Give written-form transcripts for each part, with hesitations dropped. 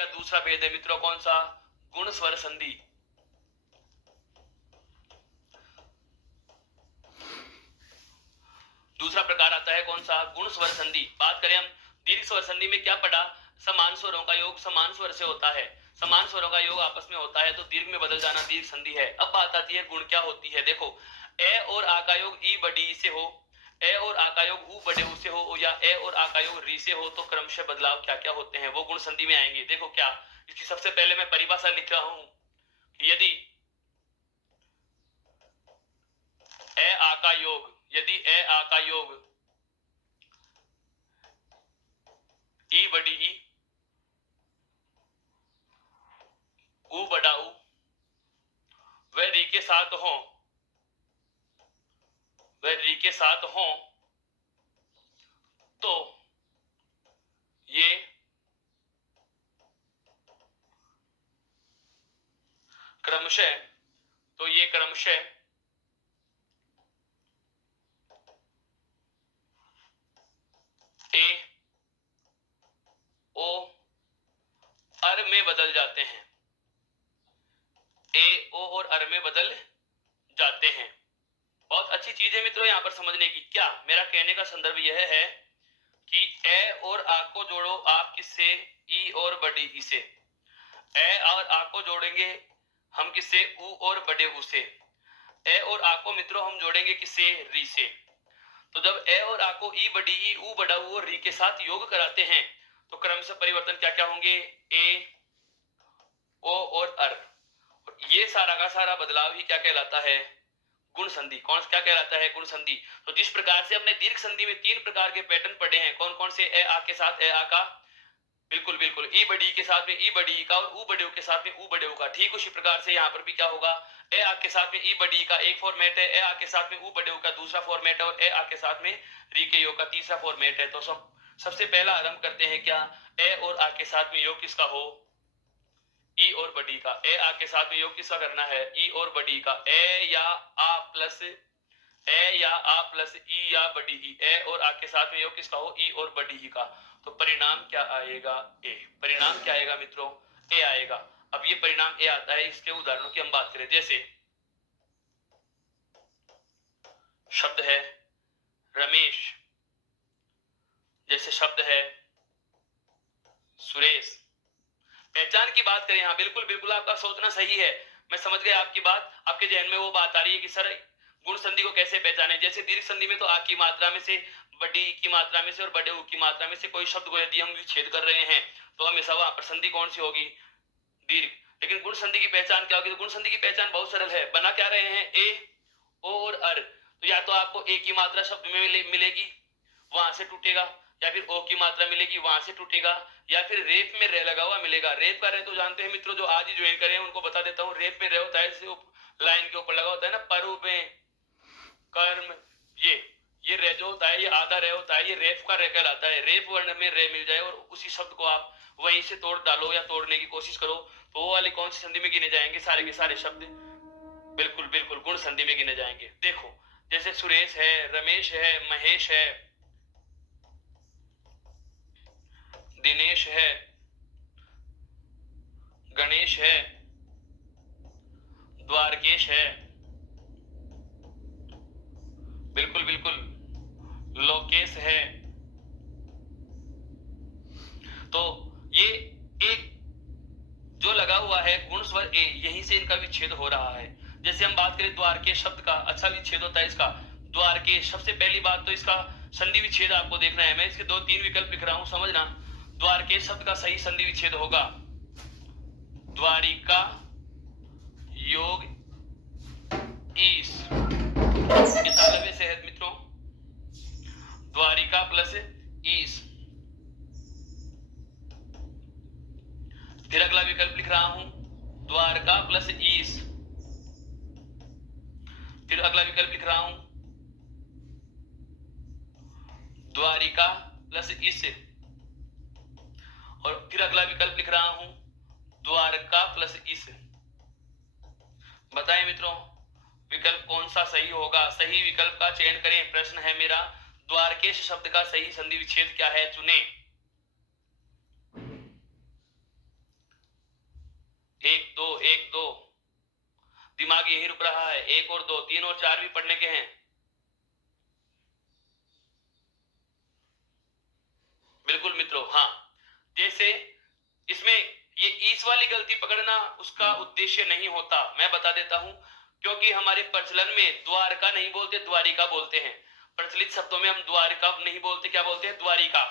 का दूसरा भेद है मित्रों कौन सा? गुण स्वर संधि। दूसरा प्रकार आता है कौन सा? गुण स्वर संधि। बात करें हम दीर्घ स्वर संधि में क्या पढ़ा? समान स्वरों का योग समान स्वर से होता है, समान स्वरों का योग आपस में होता है तो दीर्घ में बदल जाना दीर्घ संधि है। अब बात आती है गुण क्या होती है। देखो ए और आ का योग ई बड़ी से हो, ए और आ का योग ऊ बड़े ऊ से हो, या ए और आ का योग री से हो, तो क्रमशः बदलाव क्या क्या होते हैं वो गुण संधि में आएंगे। देखो क्या, इसकी सबसे पहले मैं परिभाषा लिख रहा हूं। यदि ए आ का योग, यदि ए आ का योग ई बड़ी ई ऊ बड़ा ऊ वह री के साथ हो, वह री के साथ हो, तो ये क्रमशः, तो ये क्रमशः ए ओ अर में बदल जाते हैं, ए ओ और अर में बदल जाते हैं। बहुत अच्छी चीज है मित्रों यहां पर समझने की। क्या मेरा कहने का संदर्भ यह है कि ए और आ को जोड़ो आप किससे? ई और बड़ी ई से। ए और आ को जोड़ेंगे हम किससे? ऊ और बड़े ऊ से। ए और आ को मित्रों हम जोड़ेंगे किससे? री से। तो जब ए और आ को ई बड़ी ई ऊ बड़ा ऊ और री के साथ योग कराते हैं तो क्रम से परिवर्तन क्या क्या होंगे? ए ओ और अर। ये सारा का सारा बदलाव ही क्या कहलाता है? गुण संधि। कौन क्या कहलाता है? गुण संधि। तो जिस प्रकार से हमने दीर्घ संधि में 3 प्रकार के पैटर्न पढ़े हैं, कौन कौन से? ए आ के साथ ए आ का, बिल्कुल बिल्कुल, ई बड़ी के साथ में ई बड़ी का और ऊ बड़े के साथ में ऊ बड़े का। ठीक उसी प्रकार से यहाँ पर भी क्या होगा? ए आ के साथ में ई बड़ी का एक फॉर्मेट है, ए आ के साथ में ऊ बड़े का दूसरा फॉर्मेट है, और ए आ के साथ में री के योग का तीसरा फॉर्मेट है। तो सबसे पहला आरंभ करते हैं क्या? ए और आ के साथ में योग किसका हो? ई और बड़ी का। ए आ के साथ में योग किसका करना है? ई और बड़ी का। ए या आ प्लस ए या आ प्लस ई या बड़ी ई। ए और आ के साथ में योग किसका हो? ई और बड़ी ई का। तो परिणाम क्या आएगा? ए। परिणाम क्या आएगा मित्रों? ए आएगा। अब ये परिणाम ए आता है, इसके उदाहरणों की हम बात करें। जैसे शब्द है रमेश, जैसे शब्द है सुरेश। पहचान की बात करें, हाँ बिल्कुल बिल्कुल आपका सोचना सही है, मैं समझ गया आपकी बात। आपके जहन में वो बात आ रही है कि सर गुण संधि को कैसे पहचाने। जैसे दीर्घ संधि में तो आ की मात्रा में से, बड़ी की मात्रा में से और बड़े ऊ की मात्रा में से कोई शब्द को यदि हम विच्छेद कर रहे हैं तो हमेशा वहां पर संधि कौन सी होगी? दीर्घ। लेकिन गुण संधि की पहचान क्या होगी? तो गुण संधि की पहचान बहुत सरल है। बना क्या रहे हैं? ए ओ और अर। तो या तो आपको ए की मात्रा शब्द में मिलेगी, वहां से टूटेगा, या फिर ओ की मात्रा मिलेगी, वहां से टूटेगा, या फिर रेप में रे लगा हुआ मिलेगा। रेप का रे तो जानते हैं मित्रों, जो आज ही ज्वाइन करे उनको बता देता हूँ। रेप में रे होता है, लाइन के ऊपर लगा होता है ना, परू में कर्म, ये रे जो होता है, ये आधा रे होता है, ये रेप का रे कहलाता है। रेप वर्ण में रे मिल जाए और उसी शब्द को आप वहीं से तोड़ डालो या तोड़ने की कोशिश करो तो वो वाले कौन सी संधि में गिने जाएंगे? सारे के सारे शब्द बिल्कुल बिल्कुल गुण संधि में गिने जाएंगे। देखो जैसे सुरेश है, रमेश है, महेश है, दिनेश है, गणेश है, द्वारकेश है, बिल्कुल बिल्कुल लोकेश है। तो ये एक जो लगा हुआ है गुण स्वर ए, यहीं से इनका विच्छेद हो रहा है। जैसे हम बात करें द्वारकेश शब्द का, अच्छा विच्छेद होता है इसका। द्वारकेश, सबसे पहली बात तो इसका संधि विच्छेद आपको देखना है। मैं इसके 2-3 विकल्प लिख रहा हूं, समझना। द्वारकेश शब्द का सही संधि विच्छेद होगा द्वारिका योग ईश। ये तालव्य से है मित्रों, द्वारिका प्लस ईश। फिर अगला विकल्प लिख रहा हूं द्वारका प्लस ईश। फिर अगला विकल्प लिख रहा हूं द्वारिका प्लस ईश। और फिर अगला विकल्प लिख रहा हूं द्वारका प्लस ईश। बताएं मित्रों विकल्प कौन सा सही होगा? सही विकल्प का चयन करें, प्रश्न है मेरा। द्वारकेश शब्द का सही संधि विच्छेद क्या है? चुने। 1 2, दिमाग यही रुक रहा है। 1 और 2, 3 और 4 भी पढ़ने के हैं। बिल्कुल मित्रों, हाँ, जैसे इसमें ये ईस वाली गलती पकड़ना उसका उद्देश्य नहीं होता, मैं बता देता हूं, क्योंकि हमारे प्रचलन में द्वारका नहीं बोलते, द्वारिका बोलते हैं। प्रचलित शब्दों में हम द्वारिका नहीं बोलते, क्या बोलते हैं? द्वारिका।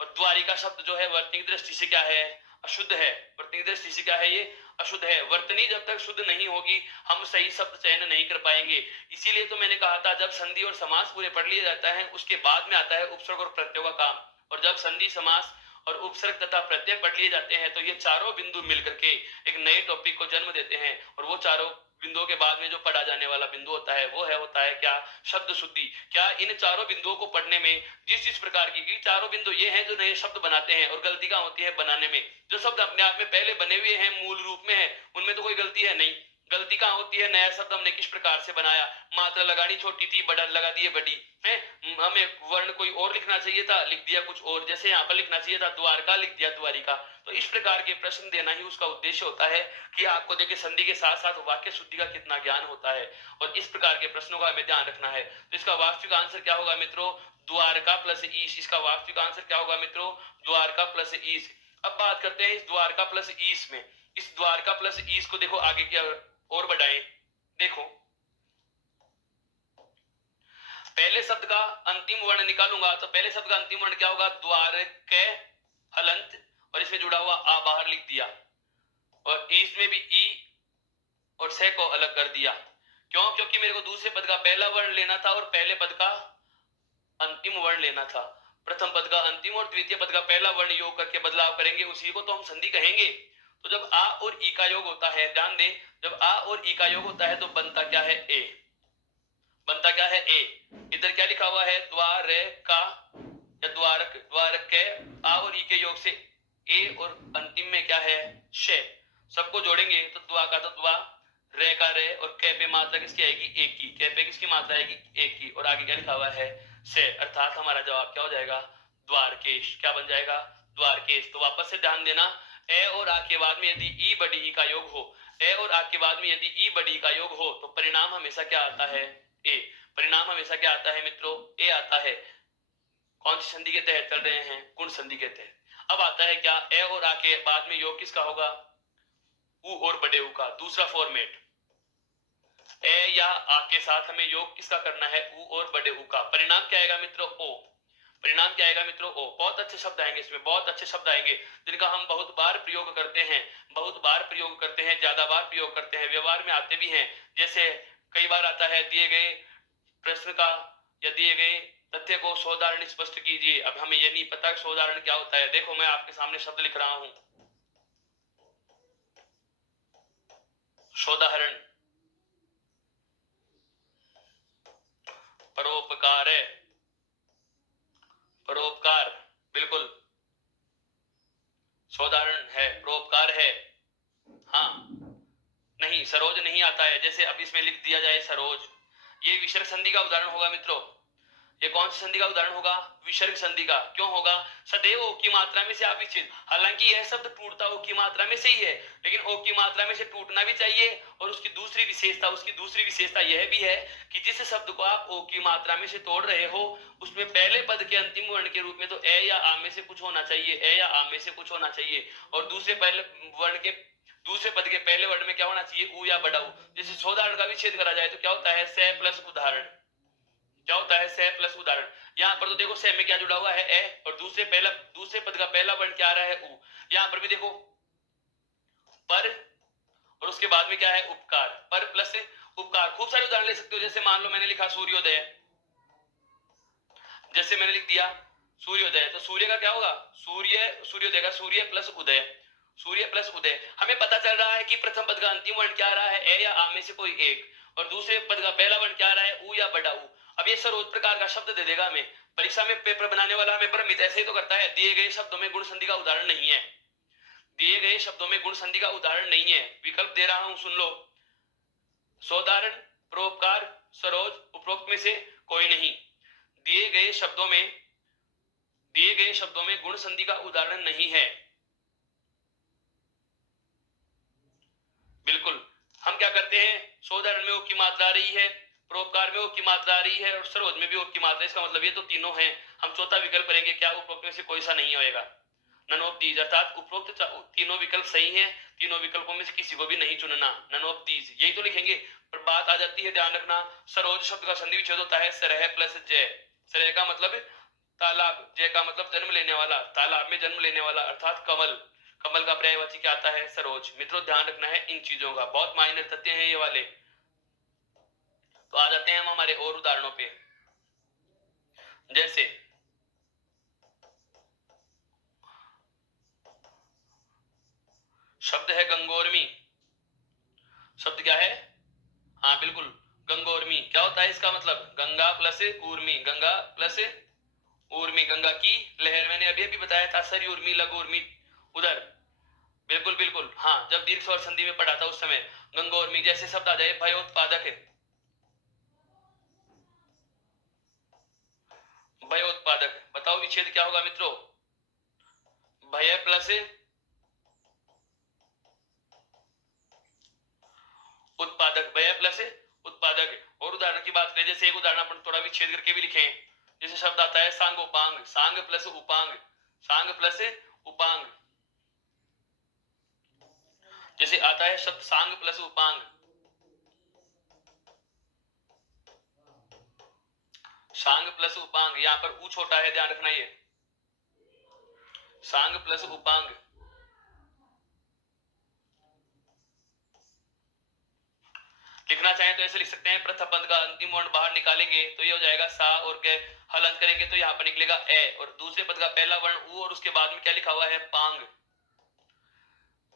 और द्वारिका शब्द जो है वर्तनी दृष्टि से क्या है? अशुद्ध है। वर्तनी दृष्टि से क्या है? ये अशुद्ध है। वर्तनी जब तक शुद्ध नहीं होगी हम सही शब्द चयन नहीं कर पाएंगे। इसीलिए तो मैंने कहा था जब संधि और समास पूरे पढ़ लिया जाता है उसके बाद में आता है उपसर्ग और प्रत्यय का काम। और जब संधि समास और उपसर्ग तथा प्रत्यय पढ़ लिए जाते हैं तो ये चारों बिंदु मिलकर के एक नए टॉपिक को जन्म देते हैं। और वो चारों बिंदुओं के बाद में जो पढ़ा जाने वाला बिंदु होता है वो होता है क्या? शब्द शुद्धि। क्या इन चारों बिंदुओं को पढ़ने में जिस प्रकार की चारों बिंदु ये हैं जो नए शब्द बनाते हैं, और गलती कहाँ होती है? बनाने में। जो शब्द अपने आप में पहले बने हुए हैं, मूल रूप में है, उनमें तो कोई गलती है नहीं। गलती कहाँ होती है? नया शब्द हमने किस प्रकार से बनाया, मात्रा लगानी छोटी थी, बड़ा लगा दिए बड़ी है। हमें वर्ण कोई और लिखना चाहिए था, लिख दिया कुछ और। जैसे यहाँ पर लिखना चाहिए था द्वारका, लिख दिया द्वारिका। तो इस प्रकार के प्रश्न देना ही उसका उद्देश्य होता है कि आपको देखिए संधि के साथ साथ वाक्य शुद्धि का कितना ज्ञान होता है, और इस प्रकार के प्रश्नों का हमें ध्यान रखना है। तो इसका वास्तविक आंसर क्या होगा मित्रों? द्वारका प्लस ईश। इसका वास्तविक आंसर क्या होगा मित्रों? द्वारका प्लस ईश। अब बात करते हैं इस द्वारका प्लस ईश में। इस द्वारका प्लस ईश को देखो आगे क्या और बढ़ाएं। देखो पहले शब्द का अंतिम वर्ण निकालूंगा तो पहले शब्द का अंतिम वर्ण क्या होगा? द्वारके हलंत, और इसमें जुड़ा हुआ आ बाहर लिख दिया, और इसमें भी ई और से को अलग कर दिया। क्यों? क्योंकि मेरे को दूसरे पद का पहला वर्ण लेना था और पहले पद का अंतिम वर्ण लेना था। प्रथम पद का अंतिम और द्वितीय पद का पहला वर्ण योग करके बदलाव करेंगे, उसी को तो हम संधि कहेंगे। तो जब आ और ई का योग होता है, ध्यान दें, जब आ और ई का योग होता है तो बनता क्या है? ए। बनता क्या है? ए। इधर क्या लिखा हुआ है? द्वारका या द्वारक, द्वारक के आ और ई के योग से ए, और अंतिम में क्या है? शे। सबको जोड़ेंगे तो द्वा का तो द्वा, रे का रे, और कै पे मात्रा किसकी आएगी? एक की। कै पे किसकी मात्रा आएगी? एक की। और आगे क्या लिखा हुआ है? से। अर्थात हमारा जवाब क्या हो जाएगा? द्वारकेश। क्या बन जाएगा? द्वारकेश। तो वापस से ध्यान देना, ए और आ के बाद में यदि ई बड़ी ई का योग हो, ए और आ के बाद में यदि ई बड़ी ई का योग हो तो परिणाम हमेशा क्या आता है? ए। परिणाम हमेशा क्या आता है मित्रों? ए आता है। कौन सी संधि के तहत चल रहे हैं? गुण संधि के तहत। अब आता है क्या? ए और आ के बाद में योग किसका होगा? उ और बड़े उ का। दूसरा फॉर्मेट, ए या आ के साथ हमें योग किसका करना है? उ और बड़े उ का। परिणाम क्या आएगा मित्रों? ओ। परिणाम क्या आएगा मित्रों? ओ। बहुत अच्छे शब्द आएंगे इसमें, बहुत अच्छे शब्द आएंगे जिनका हम बहुत बार प्रयोग करते हैं, बहुत बार प्रयोग करते हैं, ज्यादा बार प्रयोग करते हैं, व्यवहार में आते भी हैं। जैसे कई बार आता है दिए गए प्रश्न का या दिए गए तथ्य को सोदाहरण स्पष्ट कीजिए। अब हमें यह नहीं पता सोदाहरण क्या होता है। देखो मैं आपके सामने शब्द लिख रहा हूं, सोदाहरण। परोपकार है, परोपकार, बिल्कुल सोदाहरण है, परोपकार है। हाँ, नहीं सरोज नहीं आता है। जैसे अब इसमें लिख दिया जाए सरोज, ये विसर्ग संधि का उदाहरण होगा मित्रों। ये कौन सी संधि का उदाहरण होगा? विसर्ग संधि का। क्यों होगा? सदैव ओ की मात्रा में से अविच्छेद। हालांकि यह शब्द टूटता ओ की मात्रा में से ही है, लेकिन ओ की मात्रा में से टूटना भी चाहिए। और उसकी दूसरी विशेषता यह भी है कि जिस शब्द को आप ओ की मात्रा में से तोड़ रहे हो उसमें पहले पद के अंतिम वर्ण के रूप में तो ए या आ में से कुछ होना चाहिए, ए या आ में से कुछ होना चाहिए। और दूसरे पद के पहले वर्ण में क्या होना चाहिए? उ या बड़ा उ। जैसे सोदाहरण का विच्छेद करा जाए तो क्या होता है? से प्लस उदाहरण। क्या होता है? से प्लस उदाहरण। यहां पर तो देखो से में क्या जुड़ा हुआ है? ए, और दूसरे पद का पहला वर्ण क्या आ रहा है? उ। यहां पर भी देखो पर, और उसके बाद में क्या है? उपकार। पर प्लस उपकार। खूब सारे उदाहरण ले सकते हो। जैसे मान लो मैंने लिखा सूर्योदय, जैसे मैंने लिख दिया सूर्योदय, तो सूर्य का क्या होगा? सूर्योदय का सूर्य प्लस उदय, सूर्य प्लस उदय। हमें पता चल रहा है कि प्रथम पद का अंतिम वर्ण क्या आ रहा है? ए या आ में से कोई एक, और दूसरे पद का पहला वर्ण क्या आ रहा है? उ या बड़ा उ। अब ये सरोज प्रकार का शब्द दे देगा हमें। परीक्षा में पेपर बनाने वाला हमें भ्रमित ऐसे ही तो करता है, दिए गए शब्दों में गुण संधि का उदाहरण नहीं है, दिए गए शब्दों में गुण संधि का उदाहरण नहीं है। विकल्प दे रहा हूं, सुन लो। सोदाहरण, परोपकार, सरोज, उपरोक्त में से कोई नहीं। दिए गए शब्दों में गुण संधि का उदाहरण नहीं है। बिल्कुल करते हैं, शोधन में ओ की मात्रा आ रही है, परोपकार में ओ की मात्रा आ रही है और सरोज में भी ओ की मात्रा। इसका मतलब ये तो तीनों हैं। हम चौथा विकल्प करेंगे, क्या उपरोक्त में से कोई सा नहीं होएगा? नन ऑफ दीज, अर्थात उपरोक्त तीनों विकल्प सही हैं, तीनों विकल्पों में से किसी को भी नहीं चुनना, नन ऑफ दीज, यही तो लिखेंगे। पर बात आ जाती है, ध्यान रखना, सरोज शब्द का संधि विच्छेद होता है सरह प्लस जय। सरह का मतलब तालाब, जय का मतलब जन्म लेने वाला, तालाब में जन्म लेने वाला, अर्थात कमल। कमल का पर्यायवाची क्या आता है? सरोज। मित्रों ध्यान रखना है इन चीजों का, बहुत माइनर तथ्य हैं ये वाले। तो आ जाते हैं हम हमारे और उदाहरणों पे। जैसे शब्द है गंगोर्मी। शब्द क्या है? हाँ बिल्कुल, गंगोर्मी। क्या होता है इसका मतलब? गंगा प्लस ऊर्मी, गंगा प्लस ऊर्मी, गंगा की लहर। मैंने अभी अभी बताया था, सरी उर्मी, लघु उर्मी उधर। बिल्कुल बिल्कुल, हाँ, जब दीर्घ स्वर संधि में पढ़ा था उस समय। गंगोर्मी जैसे शब्द आ जाए, भयोत्पादक, भयोत्पादक। बताओ विच्छेद क्या होगा मित्रों? भय प्लस उत्पादक, भय प्लस उत्पादक। और उदाहरण की बात करें, जैसे एक उदाहरण अपन थोड़ा विच्छेद करके भी लिखें। जैसे शब्द आता है सांगोपांग, सांग प्लस उपांग, सांग प्लस उपांग। जैसे आता है शब्द सांग प्लस उपांग, सांग प्लस उपांग। यहां पर ऊ छोटा है, ध्यान रखना, ये सांग प्लस उपांग। लिखना चाहें तो ऐसे लिख सकते हैं, प्रथम पद का अंतिम वर्ण बाहर निकालेंगे तो ये हो जाएगा सा, और के हल अंत करेंगे तो यहाँ पर निकलेगा ए, और दूसरे पद का पहला वर्ण ऊ और उसके बाद में क्या लिखा हुआ है? पांग।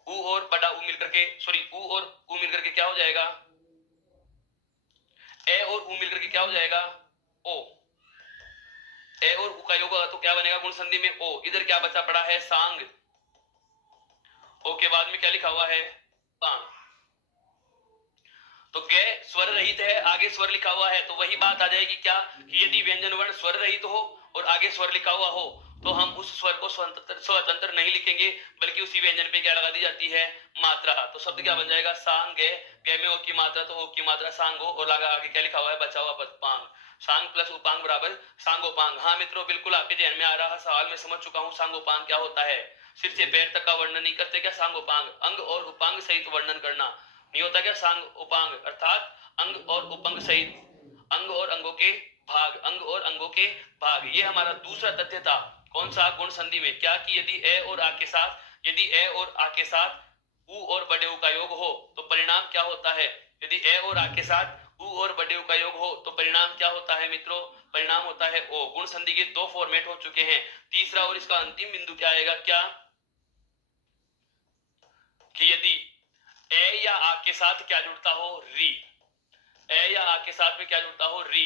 ऊ और बड़ा ऊ मिलकर के, सॉरी, ऊ और ऊ मिलकर के क्या हो जाएगा? ए, और ऊ मिलकर के क्या हो जाएगा? ओ। ए और ऊ का योग होगा तो क्या बनेगा? गुण संधि में ओ। इधर क्या बचा पड़ा है? सांग। ओ के बाद में क्या लिखा हुआ है? पांग। तो गे स्वर रहित है, आगे स्वर लिखा हुआ है, तो वही बात आ जाएगी क्या, कि यदि व्यंजन वर्ण स्वर रहित हो और आगे स्वर लिखा हुआ हो तो हम उस स्वर को स्वतंत्र नहीं लिखेंगे, बल्कि उसी व्यंजन पे क्या लगा दी जाती है? मात्रा। तो शब्द क्या बन जाएगा? सांग गे, गे में ओ की मात्रा, तो ओ की मात्रा सांगो, और आगे क्या लिखा हुआ है? बचा हुआ पद पांग। सांग प्लस उपांग बराबर सांगोपांग। हाँ मित्रों, बिल्कुल आपके ध्यान में आ रहा सवाल, मैं समझ चुका हूँ सांगोपांग क्या होता है। सिर से पैर तक का वर्णन नहीं करते क्या सांगोपांग? अंग और उपांग सहित वर्णन करना नहीं होता क्या सांग उपांग? अर्थात अंग और उपंग सहित, अंग और अंगों के भाग, अंग और अंगों के भाग। ये हमारा दूसरा तथ्य था। कौन सा? गुण संधि में क्या, कि यदि ए और आ के साथ, यदि ए और आ के साथ ऊ और बड़े ऊ का योग हो तो परिणाम क्या होता है? यदि ए और आ के साथ ऊ और बड़े ऊ का योग हो तो परिणाम क्या होता है मित्रों? परिणाम होता है ओ। गुण संधि के दो फॉर्मेट हो चुके हैं। तीसरा और इसका अंतिम बिंदु क्या आएगा? क्या, कि यदि ए या आ के साथ क्या जुड़ता हो? री। ए या आ के साथ में क्या जुड़ता हो? री।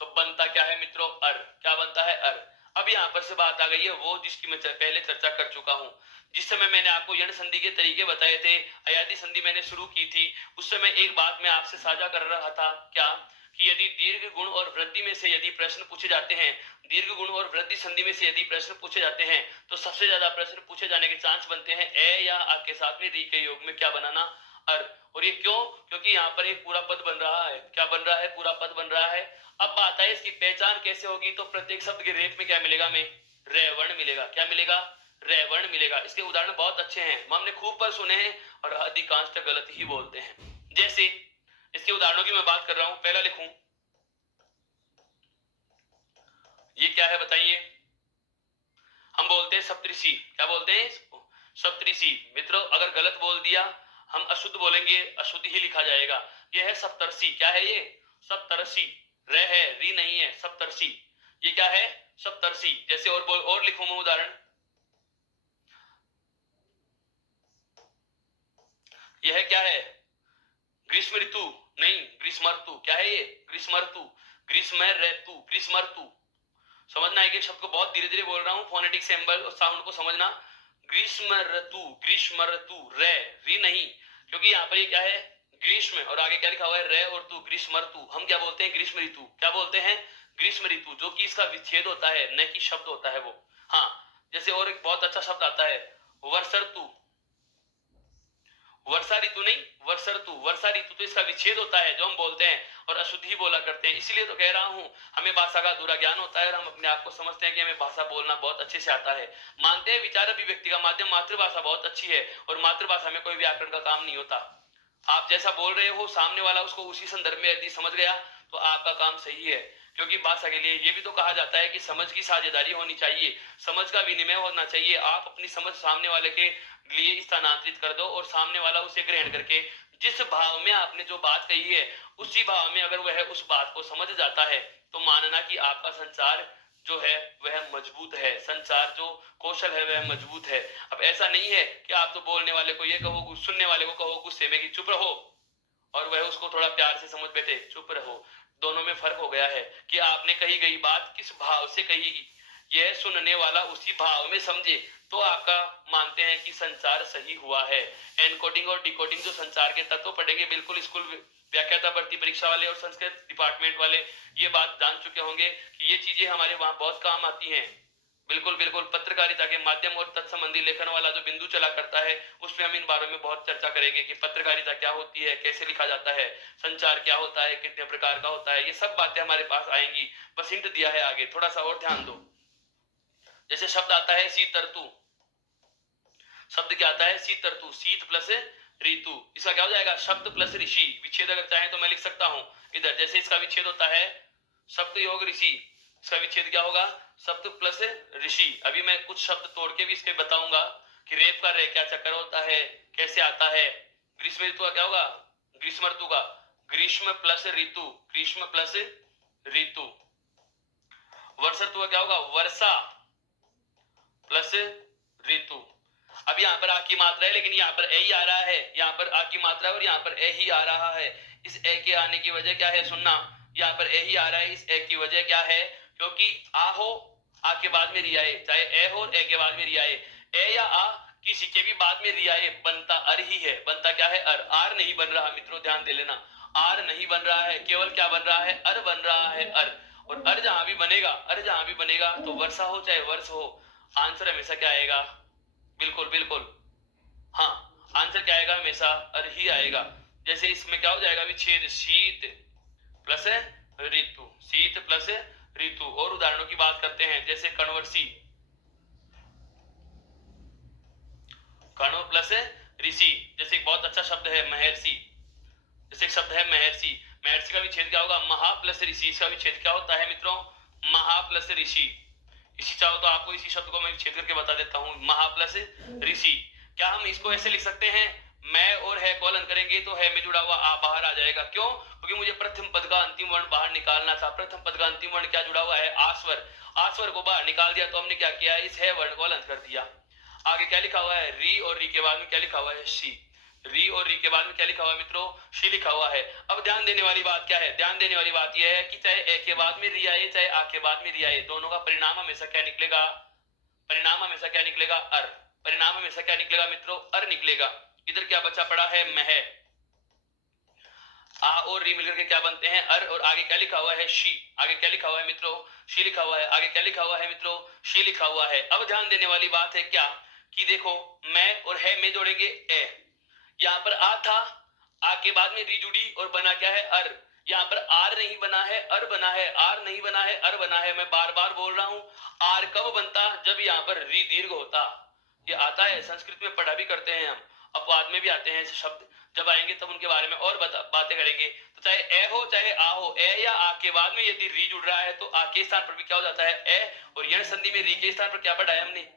तो बनता क्या है मित्रों? अर। क्या बनता है? अर। अब यहां पर से बात आ गई है वो जिसकी मैं पहले चर्चा कर चुका हूं। जिस समय मैंने आपको यण संधि के तरीके बताए थे, अयादी संधि मैंने शुरू की थी, उस समय एक बात मैं आपसे साझा कर रहा था, क्या, कि यदि दीर्घ गुण और वृद्धि में से यदि प्रश्न पूछे जाते हैं, दीर्घ गुण और वृद्धि संधि में से यदि प्रश्न पूछे जाते हैं, तो सबसे ज्यादा प्रश्न पूछे जाने के चांस बनते हैं ए या आ के साथ में री के योग में क्या बनाना? अर। और ये क्यों? क्योंकि यहाँ पर एक पूरा पद बन रहा है। क्या बन रहा है? पूरा पद बन रहा है। अब बात है इसकी पहचान कैसे होगी? तो प्रत्येक शब्द के रेप में क्या मिलेगा? में रे वर्ण मिलेगा। क्या मिलेगा? रे वर्ण मिलेगा। इसके उदाहरण बहुत अच्छे हैं, हमने खूब पर सुने हैं और अधिकांश गलत ही बोलते हैं। जैसे इसके उदाहरणों की मैं बात कर रहा हूं, पहला लिखूं, ये क्या है बताइए? हम बोलते हैं सप्तऋषि। क्या बोलते हैं? सप्तऋषि। मित्रों अगर गलत बोल दिया, हम अशुद्ध बोलेंगे, अशुद्ध ही लिखा जाएगा। यह है सप्तर्षि। क्या है ये? सप्तर्षि। रे है, री नहीं है, सप्तर्षि। ये क्या है? सप्तर्षि। जैसे और लिखूं मैं उदाहरण, यह क्या है? ग्रीष्म ऋतु नहीं, ग्रीष्म ऋतु। क्या है ये? ग्रीष्म ऋतु, ग्रीष्म ऋतु, ग्रीष्म ऋतु। समझना है कि शब्द को बहुत धीरे धीरे बोल रहा हूं, फोनेटिक सिंबल और साउंड को समझना। ग्रीष्म ऋतु, ग्रीष्म ऋतु, रे री नहीं, क्योंकि यहाँ पर ये क्या है? ग्रीष्म, और आगे क्या लिखा हुआ है? रे और तू, ग्रीष्म ऋतु। हम क्या बोलते हैं? ग्रीष्म ऋतु। क्या बोलते हैं? ग्रीष्म ऋतु, जो कि इसका विच्छेद होता है, न कि शब्द होता है वो। हाँ, जैसे और एक बहुत अच्छा शब्द आता है वर्ष ऋतु। वर्षा ऋतु नहीं, वर्षा ऋतु। वर्षा ऋतु तो इसका विच्छेद होता है जो हम बोलते हैं, और अशुद्धि बोला करते हैं। इसलिए तो कह रहा हूं, हमें भाषा का अधूरा ज्ञान होता है और हम अपने आप को समझते हैं कि हमें भाषा बोलना बहुत अच्छे से आता है। मानते हैं विचार अभिव्यक्ति का माध्यम मातृभाषा बहुत अच्छी है, और मातृभाषा में कोई व्याकरण का काम नहीं होता। आप जैसा बोल रहे हो, सामने वाला उसको उसी संदर्भ में यदि समझ गया तो आपका काम सही है। क्योंकि भाषा के लिए ये भी तो कहा जाता है कि समझ की साझेदारी होनी चाहिए, समझ का विनिमय होना चाहिए। आप अपनी समझ सामने वाले के लिए स्थानांतरित कर दो, और सामने वाला उसे ग्रहण करके जिस भाव में आपने जो बात कही है उसी भाव में अगर वह उस बात को समझ जाता है, तो मानना कि आपका संचार जो है वह मजबूत है, संचार जो कौशल है वह मजबूत है। अब ऐसा नहीं है कि आप तो बोलने वाले को ये कहो, सुनने वाले को कहो गुस्से में कि चुप रहो, और वह उसको थोड़ा प्यार से समझ बैठे, चुप रहो। दोनों में फर्क हो गया है कि आपने कही गई बात किस भाव से कही, यह सुनने वाला उसी भाव में समझे, तो आपका मानते हैं कि संचार सही हुआ है। एनकोडिंग और डिकोडिंग जो संचार के तत्व पढ़ेंगे, बिल्कुल स्कूल व्याख्याता भर्ती परीक्षा वाले और संस्कृत डिपार्टमेंट वाले ये बात जान चुके होंगे कि ये चीजें हमारे वहां बहुत काम आती हैं। बिल्कुल बिल्कुल, पत्रकारिता के माध्यम और तत्संबंधी लेखन वाला जो बिंदु चला करता है, उसमें हम इन बारों में बहुत चर्चा करेंगे कि पत्रकारिता क्या होती है, कैसे लिखा जाता है, संचार क्या होता है, कितने प्रकार का होता है, ये सब बातें हमारे पास आएंगी। बस हिंट दिया है आगे, थोड़ा सा और ध्यान दो। जैसे शब्द आता है शीतर्तु, शब्द क्या आता है शीतर्तु, शीत प्लस ऋतु, इसका क्या हो जाएगा शब्द प्लस ऋषि। विच्छेद अगर चाहे तो मैं लिख सकता हूं इधर, जैसे इसका विच्छेद होता है शब्द योग ऋषि, इसका विच्छेद क्या होगा शब्द प्लस ऋषि। अभी मैं कुछ शब्द तोड़ के भी इसके बताऊंगा कि रेप का रे क्या चक्कर होता है, कैसे आता है। ग्रीष्म ऋतु का क्या होगा, ग्रीष्म ऋतु का ग्रीष्म प्लस ऋतु, ग्रीष्म प्लस ऋतु। वर्षा ऋतु का क्या होगा वर्षा प्लस ऋतु। अब यहाँ पर आ की मात्रा है, लेकिन यहाँ पर ए ही आ रहा है, यहाँ पर आ की मात्रा है और यहाँ पर ए ही आ रहा है। इस ए के आने की वजह क्या है, सुनना, यहाँ पर ए ही आ रहा है, इस ए की वजह क्या है, क्योंकि आ हो, आ के बाद में रियाए, चाहे ए हो ए के बाद में रियाए, ए या आ किसी के भी बाद में रियाए, बनता अर ही है। बनता क्या है अर, आर नहीं बन रहा मित्रों, ध्यान दे लेना, आर नहीं बन रहा है, केवल क्या बन रहा है अर बन रहा है, अर। और अर जहां भी बनेगा, अर जहां भी बनेगा, तो वर्षा हो चाहे वर्ष हो, आंसर हमेशा क्या आएगा, बिल्कुल बिल्कुल, हाँ आंसर क्या आएगा हमेशा अर ही आएगा। जैसे इसमें क्या हो जाएगा विच्छेद, शीत प्लस ऋतु, शीत प्लस ऋतु। और उदाहरणों की बात करते हैं, जैसे कणवर्षी, कणव प्लस ऋषि। जैसे एक बहुत अच्छा शब्द है महर्षि, जैसे एक शब्द है महर्षि, महर्षि का विच्छेद क्या होगा महा प्लस ऋषि। इसका विच्छेद क्या होता है मित्रों, महा प्लस ऋषि। इसी चाहो तो आपको इसी शब्द को मैं विच्छेद करके बता देता हूं, महा प्लस ऋषि। क्या हम इसको ऐसे लिख सकते हैं, मैं और है कॉलन करेंगे तो है में जुड़ा हुआ आ बाहर आ जाएगा, क्यों, क्योंकि मुझे प्रथम पद का अंतिम वर्ण बाहर निकालना था। प्रथम पद का अंतिम वर्ण क्या जुड़ा हुआ है, आस्वर, आस्वर को बाहर निकाल दिया, तो हमने क्या किया, इस है वर्ण को अलग कर दिया। आगे क्या लिखा हुआ है, री, और री के बाद में क्या लिखा हुआ है शी, री और री के बाद में क्या लिखा हुआ है मित्रों, शी लिखा हुआ है। अब ध्यान देने वाली बात क्या है, ध्यान देने वाली बात यह है कि चाहे ए के बाद में री आए चाहे आ के बाद में री आए, दोनों का परिणाम हमेशा क्या निकलेगा, परिणाम हमेशा क्या निकलेगा अर, परिणाम हमेशा क्या निकलेगा मित्रों अर निकलेगा। इधर क्या बचा पड़ा है मह, आ और री मिलकर के क्या बनते हैं अर, और आगे क्या लिखा हुआ है शी, आगे क्या लिखा हुआ है मित्रों शी लिखा हुआ है, आगे क्या लिखा हुआ है मित्रों शी लिखा हुआ है। अब ध्यान देने वाली बात है क्या, कि देखो मैं और है में जोड़ेंगे ए, यहाँ पर आ था, आ के बाद में री जुड़ी और बना क्या है अर। यहाँ पर आर नहीं बना है अर बना है, आर नहीं बना है अर बना है। मैं बार बार बोल रहा हूं, आर कब बनता, जब यहाँ पर री दीर्घ होता। ये आता है, संस्कृत में पढ़ा भी करते हैं हम, अपवाद में भी आते हैं ऐसे शब्द, जब आएंगे तब उनके बारे में और बातें करेंगे। तो चाहे ए हो चाहे आ हो, ए या आ के बाद में यदि री जुड़ रहा है तो आ के स्थान पर भी क्या हो जाता है ए, और यण संधि में री के स्थान पर क्या पढ़ा है हमने,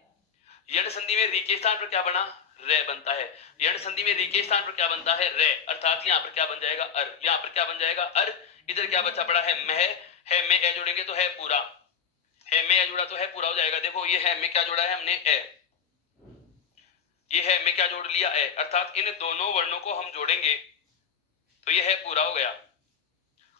यण संधि में री के स्थान पर क्या बना रे बनता है, यण संधि में री के स्थान पर क्या बनता है रे, अर्थात यहाँ पर क्या बन जाएगा अर, यहाँ पर क्या बन जाएगा अर। इधर क्या बचा पड़ा है मह, है में ए जोड़ेंगे तो है पूरा, है में ए जुड़ा तो है पूरा हो जाएगा। देखो ये है में क्या जोड़ा है हमने ए, ये है में क्या जोड़ लिया ए, अर्थात इन दोनों वर्णों को हम जोड़ेंगे तो ये है पूरा हो गया,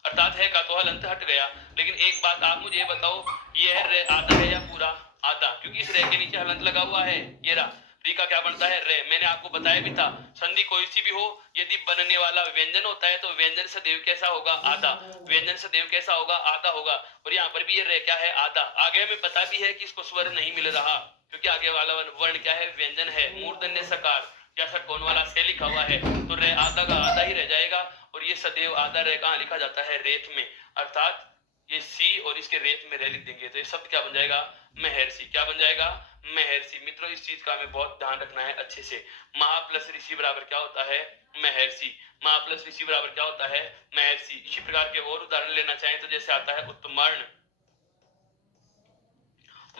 अर्थात है का तो हलंत हट गया। लेकिन एक बात आप मुझे बताओ, ये है रे आधा है या पूरा आधा, क्योंकि इस रे के नीचे हलंत लगा हुआ है, ये रहा, री का क्या बनता है रे। मैंने आपको बताया भी था, संधि कोई सी भी हो यदि बनने वाला व्यंजन होता है तो व्यंजन सदैव कैसा होगा आधा, व्यंजन सदैव कैसा होगा आधा होगा। और यहाँ पर भी ये रे क्या है आधा। आगे हमें पता भी है कि इसको स्वर नहीं मिल रहा, क्योंकि आगे वाला वर्ण क्या है व्यंजन है, मूर्धन्य सकार, या षटकोण वाला से लिखा हुआ है तो रे आधा का आधा ही रह जाएगा, और ये सदैव आधा रे कहाँ लिखा जाता है, रेत में, अर्थात ये सी और इसके रेत में रे लिख देंगे तो ये शब्द क्या बन जाएगा, महर्षि। क्या बन जाएगा, महर्षि। मित्रों इस चीज का हमें बहुत ध्यान रखना है अच्छे से। महा प्लस ऋषि बराबर क्या होता है, महर्षि। महा प्लस ऋषि बराबर क्या होता है, महर्षि। इसी प्रकार के और उदाहरण लेना चाहें तो जैसे आता है उत्तमर्ण,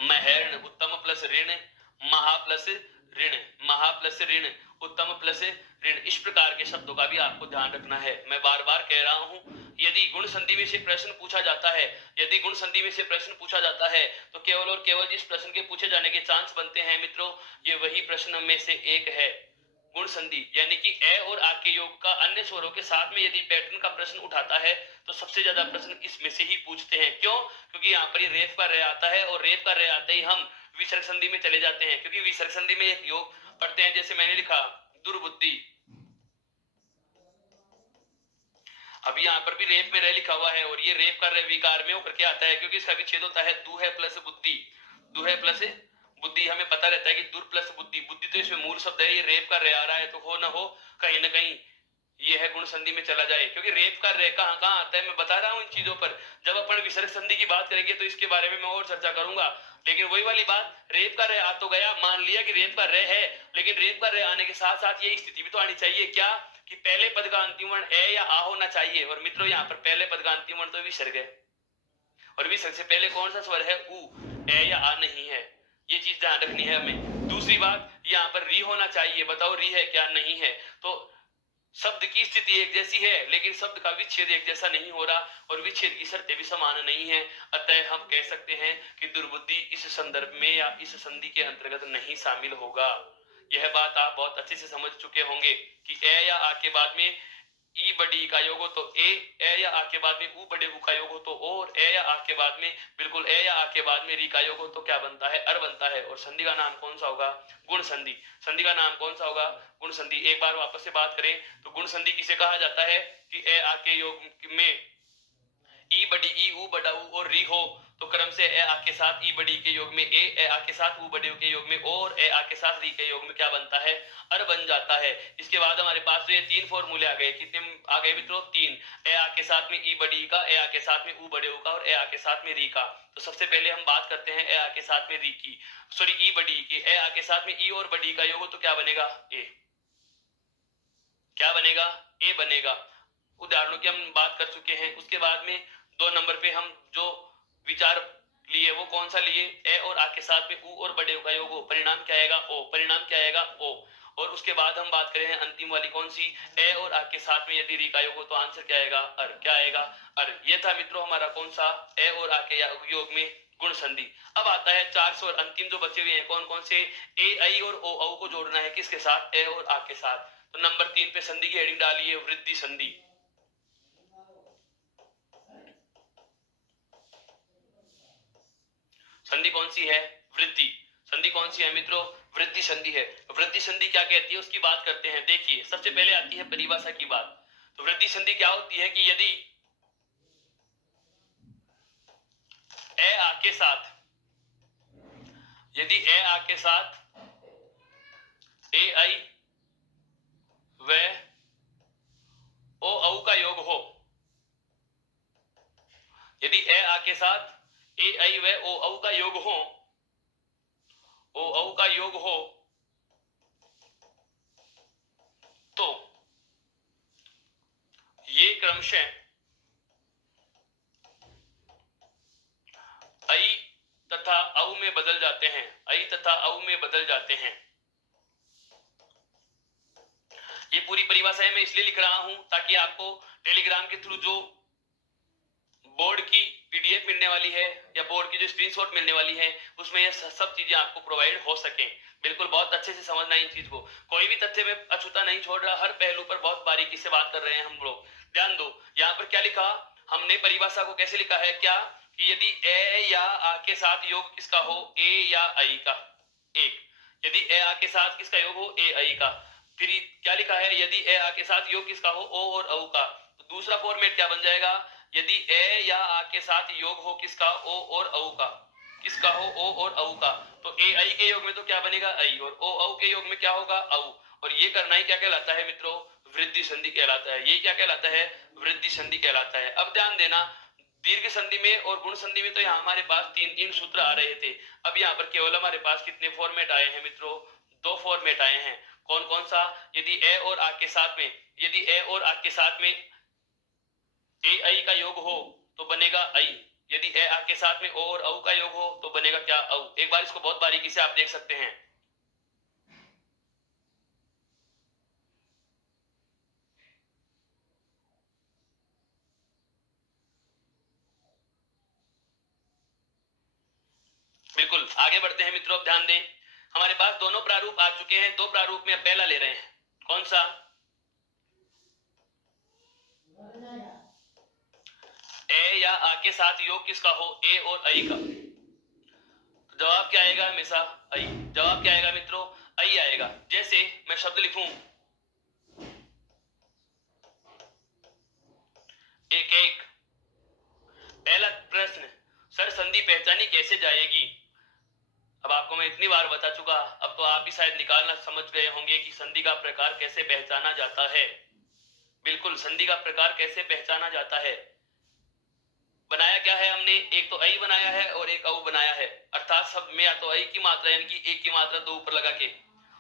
महर्ण, उत्तम प्लस ऋण, महा प्लस ऋण, महा प्लस ऋण, उत्तम प्लस ऋण। इस प्रकार के शब्दों का भी आपको ध्यान रखना है। मैं बार बार कह रहा हूं, यदि गुण संधि में से प्रश्न पूछा जाता है, यदि गुण संधि में से प्रश्न पूछा जाता है तो केवल और केवल जिस प्रश्न के पूछे जाने के चांस बनते हैं मित्रों, ये वही प्रश्न में से एक है, गुण संधि। यानी कि ए और आ के योग का अन्य स्वरों के साथ में यदि पैटर्न का प्रश्न उठाता है तो सबसे ज्यादा प्रश्न इसमें से ही पूछते हैं। क्यों, क्योंकि यहाँ पर ये रेफ का रे आता है और रेफ का रे आते ही हम विसर्ग संधि में चले जाते हैं, क्योंकि विसर्ग संधि में एक योग पढ़ते हैं, जैसे मैंने लिखा दुर्बुद्धि। अब यहाँ पर भी रेप में रे लिखा हुआ है और ये रेप का रे विकार में होकर के आता है, क्योंकि इसका विच्छेद होता है दुह प्लस बुद्धि, दुह प्लस बुद्धि। हमें पता रहता है कि दुर प्लस बुद्धि, बुद्धि तो इसमें मूल शब्द है, ये रेप का रे आ रहा है तो हो ना हो कहीं ना कहीं ये है गुण संधि में चला जाए, क्योंकि रेप का रे कहाँ कहाँ आता है मैं बता रहा हूं इन चीजों पर। जब अपन विसर्ग संधि की बात करेंगे तो इसके बारे में मैं और चर्चा करूंगा, लेकिन वही वाली बात, रेप का रे आ तो गया, मान लिया कि रेप का रे है, लेकिन रेप का रे आने के साथ साथ ये स्थिति भी तो आनी चाहिए क्या, कि पहले पद का अंतिम वर्ण ए या आ होना चाहिए। और मित्रों यहाँ पर पहले पद का अंतिम वर्ण तो विसर्ग है, और विसर्ग से पहले कौन सा स्वर है, उ, ए या आ नहीं है। ये चीज ध्यान रखनी है हमें। दूसरी बात, यहाँ पर री होना चाहिए, बताओ री है क्या, नहीं है। तो शब्द की स्थिति एक जैसी है लेकिन शब्द का विच्छेद एक जैसा नहीं हो रहा, और विच्छेद की शर्तें भी समान नहीं है। अतः हम कह सकते हैं कि दुर्बुद्धि इस संदर्भ में या इस संधि के अंतर्गत नहीं शामिल होगा। यह बात आप बहुत अच्छे से समझ चुके होंगे कि ए या आ के बाद में ई बड़ी का योग हो तो ए या आ के बाद में ऊ बड़े ऊ का योग हो तो ओ, और ए या आ के बाद में बिल्कुल ए या आ के बाद में री का योग हो तो क्या बनता है, अर बनता है। और संधि का नाम कौन सा होगा, गुण संधि। संधि का नाम कौन सा होगा, गुण संधि। एक बार वापस से बात करें तो गुण संधि किसे कहा जाता है, कि ए आ के योग में ई बड़ी ई ऊ बड़ा ऊ और री हो तो क्रम से ए आ के साथ ई बड़ी के योग में ए आ के साथ ऊ बड़े के योग में और ए आ के साथ री के योग में क्या बनता है, अर बन जाता है। इसके बाद हमारे पास तो ये तीन फॉर्मूले आ गए, कितने आ गए मित्रों, तीन। ए आ के साथ में ई बड़ी का, ए आ के साथ में ऊ बड़े का, और ए आ के साथ में री का। तो सबसे पहले हम बात करते हैं ए आ के साथ में री की, सॉरी ई बड़ी की। ए आ के साथ में ई और बड़ी का योग हो तो क्या बनेगा, ए। क्या बनेगा, ए बनेगा। उदाहरणों की हम बात कर चुके हैं। उसके बाद में 2 नंबर पे हम जो विचार लिए वो कौन सा लिए, ए और आ के साथ में ऊ और बड़े का योग हो, परिणाम क्या आएगा, ओ। परिणाम क्या आएगा, ओ। और उसके बाद हम बात करें अंतिम वाली कौन सी, ए और आ के साथ में यदि री का योग हो तो आंसर क्या आएगा, अर। क्या आएगा, अर। ये था मित्रों हमारा कौन सा, ए और आ के योग में गुण संधि। अब आता है 4 स्वर अंतिम जो बचे हुए हैं, कौन कौन से, ए आई और ओ औ को जोड़ना है किसके साथ, ए और आ के साथ। तो नंबर 3 पे संधि की हेडिंग डालिए वृद्धि संधि। संधि कौन सी है, वृद्धि। संधि कौन सी है मित्रों, वृद्धि संधि है। वृद्धि संधि क्या कहती है उसकी बात करते हैं। देखिए सबसे पहले आती है परिभाषा की बात। तो वृद्धि संधि क्या होती है कि यदि ए आ के साथ, यदि ए आ के साथ ए आई व ओ औ का योग हो, यदि ए आ के साथ ए आई व ओ औ का योग हो, ओ औ का योग हो तो ये क्रमशः आई तथा औ में बदल जाते हैं, आई तथा औ में बदल जाते हैं। ये पूरी परिभाषा मैं इसलिए लिख रहा हूं ताकि आपको टेलीग्राम के थ्रू जो बोर्ड की पीडीएफ मिलने वाली है या बोर्ड की जो स्क्रीनशॉट मिलने वाली है उसमें ये सब चीजें आपको प्रोवाइड हो सके। बिल्कुल बहुत अच्छे से समझना इन चीज को, कोई भी तथ्य में अछूता नहीं छोड़ रहा, हर पहलू पर बहुत बारीकी से बात कर रहे हैं हम लोग। ध्यान दो यहाँ पर क्या लिखा हमने, परिभाषा को कैसे लिखा है, क्या कि यदि ए या आ के साथ योग किसका हो, ए या आई का, एक। यदि ए आ के साथ किसका योग हो, ए आई का। फिर क्या लिखा है, यदि ए आ के साथ योग किसका हो, ओ और औ का। तो दूसरा फॉर्मेट क्या बन जाएगा, यदि ए या आ के साथ योग हो किसका, ओ और औ का, किसका हो, ओ और औ का। तो ए आई के योग में तो क्या बनेगा, आई, और ओ औ के योग में क्या होगा, औ। और ये करना ही क्या कहलाता है मित्रों, वृद्धि संधि कहलाता है। ये क्या कहलाता है, वृद्धि संधि कहलाता है। अब ध्यान देना, दीर्घ संधि में और गुण संधि में तो यहाँ हमारे पास तीन तीन सूत्र आ रहे थे। अब यहाँ पर केवल हमारे पास कितने फॉर्मेट आए हैं मित्रों, दो फॉर्मेट आए हैं। कौन कौन सा, यदि ए और आ के साथ में, यदि ए और आ के साथ में ए आई का योग हो तो बनेगा आई, यदि ए आ के साथ में ओ और औ का योग हो तो बनेगा क्या, औ। एक बार इसको बहुत बारीकी से आप देख सकते हैं। बिल्कुल आगे बढ़ते हैं मित्रों। अब ध्यान दें, हमारे पास दोनों प्रारूप आ चुके हैं। दो प्रारूप में पहला ले रहे हैं, कौन सा, ए या आ के साथ योग किसका हो, ए और आई का। जवाब क्या आएगा, हमेशा आई। जवाब क्या आएगा मित्रों, आई आएगा। जैसे मैं शब्द लिखूं एक एक, पहला प्रश्न, सर संधि पहचानी कैसे जाएगी। अब आपको मैं इतनी बार बता चुका, अब तो आप भी शायद निकालना समझ गए होंगे कि संधि का प्रकार कैसे पहचाना जाता है। बिल्कुल, संधि का प्रकार कैसे पहचाना जाता है। बनाया क्या है हमने, एक तो आई बनाया है और एक औ बनाया है, अर्थात शब्द में या तो आई की मात्रा यानी कि एक की मात्रा दो ऊपर लगा के,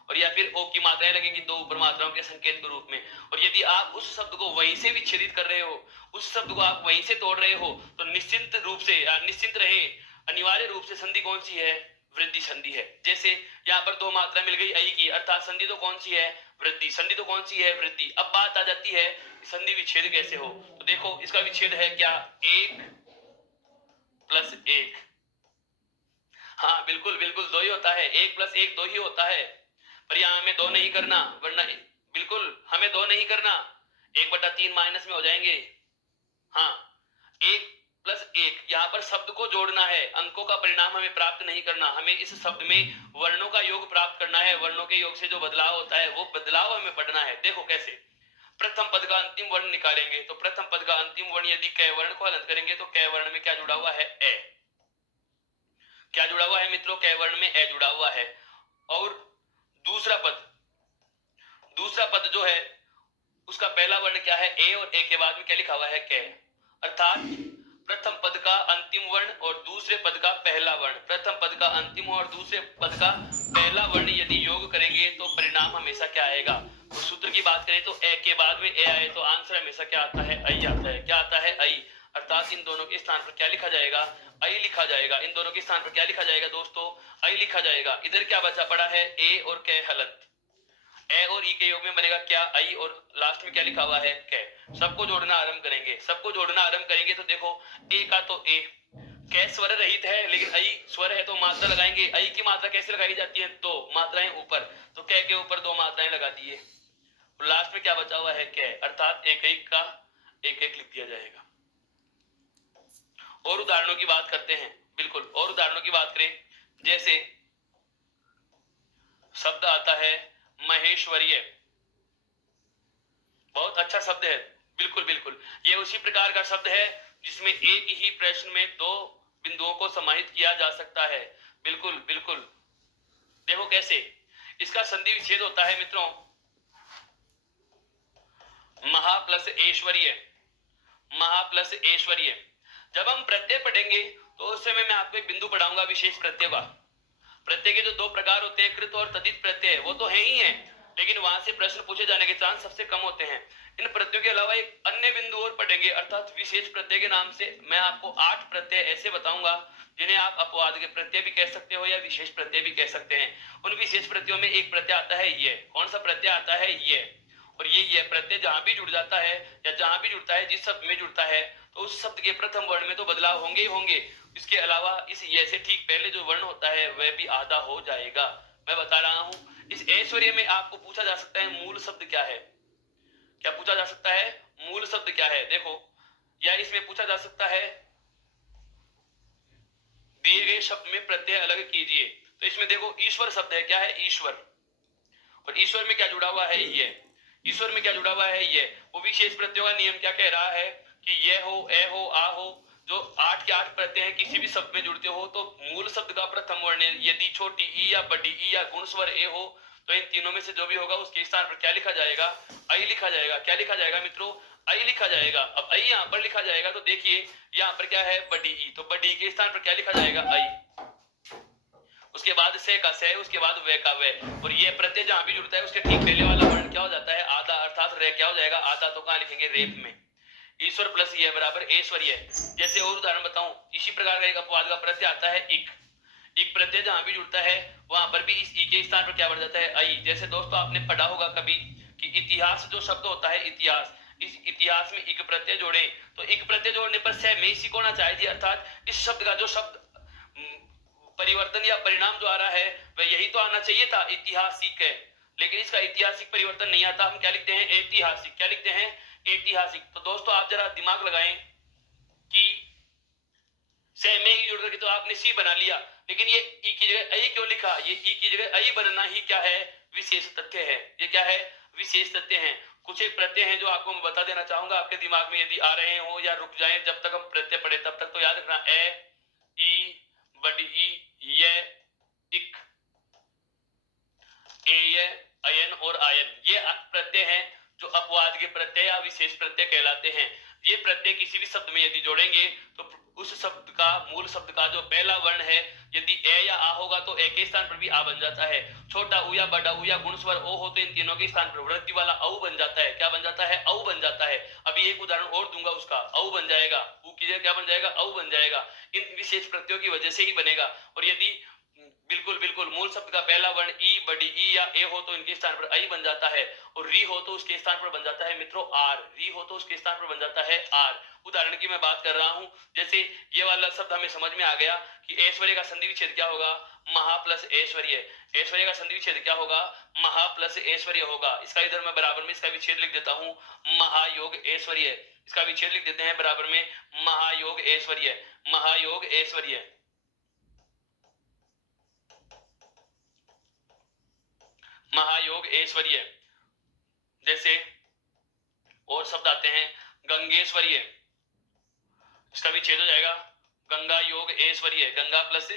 और या फिर ओ की मात्राएं लगेगी दो ऊपर मात्राओं के संकेत के रूप में। और यदि आप उस शब्द को वहीं से विच्छेदित कर रहे हो, उस शब्द को आप वहीं से तोड़ रहे हो, तो निश्चिंत रूप से या निश्चिंत रहे, अनिवार्य रूप से संधि कौन सी है, वृद्धि संधि है। जैसे यहाँ पर दो मात्रा मिल गई आई की, अर्थात संधि तो कौन सी है, वृद्धि। संधि तो कौन सी है, वृद्धि। अब बात आ जाती है संधि विच्छेद कैसे हो। तो देखो इसका विच्छेद है क्या, एक प्लस एक। हाँ बिल्कुल बिल्कुल, दो ही होता है, एक प्लस एक दो ही होता है। पर यहाँ हमें दो नहीं करना, वरना बिल्कुल हमें दो नहीं करना, 1/3 माइनस में हो जाएंगे। हाँ, एक प्लस एक, यहाँ पर शब्द को जोड़ना है, अंकों का परिणाम हमें प्राप्त नहीं करना, हमें इस शब्द में वर्णों का योग प्राप्त करना है। वर्णों के योग से जो बदलाव होता है वो बदलाव हमें पढ़ना है। देखो कैसे, प्रथम पद का अंतिम वर्ण निकालेंगे तो प्रथम पद का अंतिम वर्ण यदि कै वर्ण को हलन करेंगे तो कै वर्ण में क्या जुड़ा हुआ है, ए। क्या जुड़ा हुआ है मित्रों, कै वर्ण में ए जुड़ा हुआ है। और दूसरा पद जो है उसका पहला वर्ण क्या है, ए, और ए के बाद में क्या लिखा हुआ है, कै। अर्थात प्रथम पद का अंतिम वर्ण और दूसरे पद का पहला वर्ण, प्रथम पद का अंतिम और दूसरे पद का पहला वर्ण यदि योग करेंगे तो परिणाम हमेशा क्या आएगा। तो सूत्र की बात करें तो ए के बाद में ए आए तो आंसर हमेशा क्या आता है, आई आता है। क्या आता है, आई। अर्थात इन दोनों के स्थान पर क्या लिखा जाएगा, आई लिखा जाएगा। इन दोनों के स्थान पर क्या लिखा जाएगा दोस्तों, आई लिखा जाएगा। इधर क्या बचा पड़ा है, ए और कै हलंत, ए और ई के योग में बनेगा क्या, आई, और लास्ट में क्या लिखा हुआ है, कै। सबको जोड़ना आरंभ करेंगे, सबको जोड़ना आरंभ करेंगे तो देखो ए का तो ए, कै स्वर रहित है लेकिन आई स्वर है तो मात्रा लगाएंगे। आई की मात्रा कैसे लगाई जाती है, दो मात्राएं ऊपर, तो कै के ऊपर दो मात्राएं लगा दिए। लास्ट में क्या बचा हुआ है, कै, अर्थात एक एक का एक एक लिख दिया जाएगा। और उदाहरणों की बात करते हैं, बिल्कुल, और उदाहरणों की बात करें, जैसे शब्द आता है महेश्वरीय, बहुत अच्छा शब्द है, बिल्कुल बिल्कुल। ये उसी प्रकार का शब्द है जिसमें एक ही प्रश्न में दो बिंदुओं को समाहित किया जा सकता है। बिल्कुल बिल्कुल, देखो कैसे इसका संधि विच्छेद होता है मित्रों, महा प्लस ऐश्वर्य, महा प्लस ऐश्वर्य। जब हम प्रत्यय पढ़ेंगे तो उस समय मैं आपको एक बिंदु पढ़ाऊंगा विशेष प्रत्यय का। प्रत्यय के जो दो प्रकार होते हैं, कृत और तदित प्रत्यय, वो तो है ही है, लेकिन वहां से प्रश्न पूछे जाने के चांस सबसे कम होते हैं। इन प्रत्ययों के अलावा एक अन्य बिंदु और पढ़ेंगे, अर्थात विशेष प्रत्यय के नाम से मैं आपको 8 प्रत्यय ऐसे बताऊंगा जिन्हें आप अपवाद के प्रत्यय भी कह सकते हो या विशेष प्रत्यय भी कह सकते हैं। उन विशेष प्रत्ययों में एक प्रत्यय आता है ये, कौन सा प्रत्यय आता है, ये। और ये प्रत्यय जहां भी जुड़ जाता है या जहां भी जुड़ता है, जिस शब्द में जुड़ता है, तो उस शब्द के प्रथम वर्ण में तो बदलाव होंगे ही होंगे। इसके अलावा इस ये से ठीक पहले जो वर्ण होता है वह भी आधा हो जाएगा। मैं बता रहा हूं, इस ऐश्वर्य में आपको पूछा जा सकता है मूल शब्द क्या है। क्या पूछा जा सकता है, मूल शब्द क्या है, देखो। या इसमें पूछा जा सकता है दिए गए शब्द में प्रत्यय अलग कीजिए। तो इसमें देखो ईश्वर शब्द है, क्या है, ईश्वर। और ईश्वर में क्या जुड़ा हुआ है, ये। ईश्वर में क्या जुड़ा हुआ है, ये। वो विशेष प्रत्ययों का नियम क्या कह रहा है कि ये हो, ए हो, आ हो, जो 8 के 8 प्रत्यय हैं किसी भी शब्द में जुड़ते हो तो मूल शब्द का प्रथम वर्ण यदि छोटी ई या बड़ी ई या गुण स्वर ए हो तो इन तीनों में से जो भी होगा उसके स्थान पर क्या लिखा जाएगा, आई लिखा जाएगा। क्या लिखा जाएगा मित्रों, आई लिखा जाएगा। अब आई यहाँ पर लिखा जाएगा तो देखिए यहाँ पर क्या है, बड़ी ई, तो बड़ी के स्थान पर क्या लिखा जाएगा, आई। उसके बाद से का से, उसके बाद वे का वे, और ये प्रत्यय जहां भी जुड़ता है उसके ठीक पहले वाला वर्ण क्या हो जाता है, आधा, अर्थात रे क्या हो जाएगा, आधा। तो कहां लिखेंगे, रेप में। ईश्वर प्लस ये बराबर ऐश्वर्य। जैसे और उदाहरण बताऊं, इसी प्रकार का एक अपवाद का प्रत्यय आता है इक। इक प्रत्यय जहां भी जुड़ता है वहां पर भी इस ई के स्थान पर क्या बन जाता है, आई। जैसे दोस्तों आपने पढ़ा होगा कभी कि इतिहास जो शब्द होता है, इतिहास, इस इतिहास में इक प्रत्यय जोड़े तो इक प्रत्यय जोड़ने पर से में इसी को होना चाहिए, अर्थात इस शब्द का जो शब्द परिवर्तन या परिणाम जो आ रहा है वह यही तो आना चाहिए था, ऐतिहासिक है। लेकिन इसका ऐतिहासिक परिवर्तन नहीं आता, हम क्या लिखते हैं, ऐतिहासिक। क्या लिखते हैं, ऐतिहासिक। तो दोस्तों आप जरा दिमाग लगाएं कि से में ही जुड़ करके तो आपने सी बना लिया, लेकिन ये ई की जगह आई क्यों लिखा, ये ई की जगह आई बनना ही क्या है, विशेष तथ्य है। ये क्या है, विशेष तथ्य है। कुछ एक प्रत्यय हैं जो आपको मैं बता देना चाहूंगा, आपके दिमाग में यदि आ रहे हो या रुक जाएं जब तक हम प्रत्यय पढ़े तब तक, तो याद रखना, ए, ई, बड़ी ई, ये, इक, एय, अयन और आयन, ये प्रत्यय हैं जो अपवाद के प्रत्यय या विशेष प्रत्यय कहलाते हैं। ये प्रत्यय किसी भी शब्द में यदि जोड़ेंगे तो उस शब्द का, मूल शब्द का जो पहला वर्ण है, यदि ए या आ होगा तो ए के स्थान पर भी आ बन जाता है। छोटा ऊ या बड़ा ऊ या गुण स्वर ओ हो तो इन तीनों के स्थान पर वृद्धि वाला औ बन जाता है। क्या बन जाता है, औ बन जाता है। अभी एक उदाहरण और दूंगा उसका, औ बन जाएगा, ऊ की जगह क्या बन जाएगा, औ बन जाएगा। इन विशेष प्रत्ययों की वजह से ही बनेगा। और यदि बिल्कुल बिल्कुल मूल शब्द का पहला वर्ण ई, बड़ी ई या ए हो तो इनके स्थान पर आई बन जाता है, और री हो तो उसके स्थान पर बन जाता है मित्रों आर। री हो तो उसके स्थान पर बन जाता है आर। उदाहरण की मैं बात कर रहा हूं, जैसे ये वाला शब्द हमें समझ में आ गया कि ऐश्वर्य का संधि विच्छेद क्या होगा, महा प्लस ऐश्वर्य। ऐश्वर्य का संधि विच्छेद क्या होगा, महा प्लस ऐश्वर्य होगा। इसका इधर मैं बराबर में इसका विच्छेद लिख देता हूं, महायोग ऐश्वर्य। इसका विच्छेद लिख देते हैं बराबर में, महायोग ऐश्वर्य, महायोग ऐश्वर्य, महायोग ऐश्वर्य। जैसे और शब्द आते हैं, गंगेश्वर्य, इसका भी छेद हो जाएगा, गंगा योग ऐश्वर्य, गंगा प्लस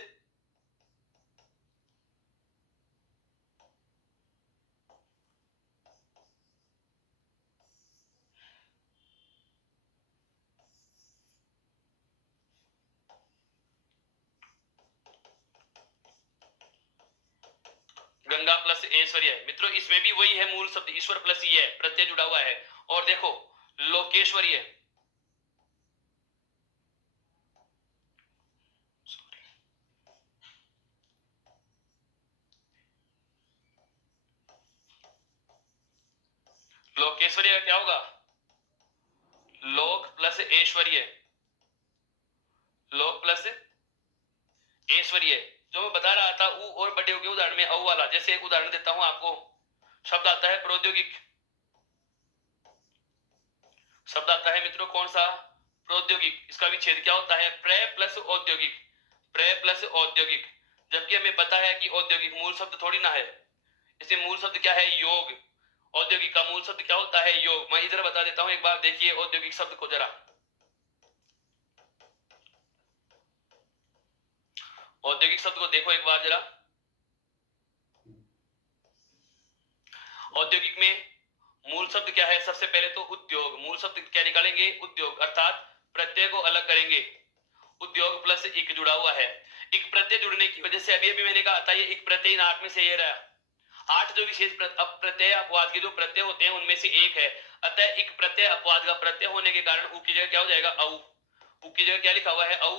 गंगा प्लस ऐश्वर्य। मित्रों इसमें भी वही है मूल शब्द, ईश्वर प्लस ये प्रत्यय जुड़ा हुआ है। और देखो लोकेश्वर्य, लोकेश्वर्य का क्या होगा, लोक प्लस ऐश्वर्य, लोक प्लस ऐश्वर्य। जो मैं बता रहा था ऊ और बड़े के उदाहरण में औ वाला, जैसे एक उदाहरण देता हूं आपको, शब्द आता है प्रौद्योगिक। शब्द आता है मित्रों कौन सा, प्रौद्योगिक। इसका विच्छेद क्या होता है, प्रे प्लस औद्योगिक, प्रे प्लस औद्योगिक। जबकि हमें पता है कि औद्योगिक मूल शब्द थोड़ी ना है, इसे मूल शब्द क्या है, योग। औद्योगिक का मूल शब्द क्या होता है, योग। मैं इधर बता देता हूं, एक बार देखिए औद्योगिक शब्द को जरा। औद्योगिक शब्द को देखो एक बार जरा। औद्योगिक में मूल शब्द क्या है, सबसे पहले तो उद्योग। मूल शब्द क्या निकालेंगे, उद्योग, अर्थात प्रत्यय को अलग करेंगे। उद्योग प्लस इक जुड़ा हुआ है। इक प्रत्यय जुड़ने की वजह से अभी अभी मैंने कहा था ये इक प्रत्यय इन आठ में से ये रहा। आठ जो विशेष प्रत्यय अपवाद के जो प्रत्यय होते हैं उनमें से एक है। अतः इक प्रत्यय अपवाद का प्रत्यय होने के कारण उ की जगह क्या हो जाएगा, औ। उ की जगह क्या लिखा हुआ है, औ,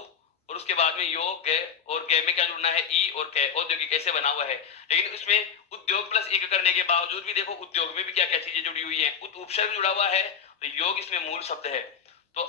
और उसके बाद में योग गे, और गे में क्या जुड़ना है, ई और कै। औद्योगिक कैसे बना हुआ है, लेकिन उसमें उद्योग प्लस इक करने के बावजूद भी देखो उद्योग में भी क्या क्या चीजें जुड़ी हुई है, उपसर्ग जुड़ा हुआ है, तो योग इसमें मूल शब्द है। तो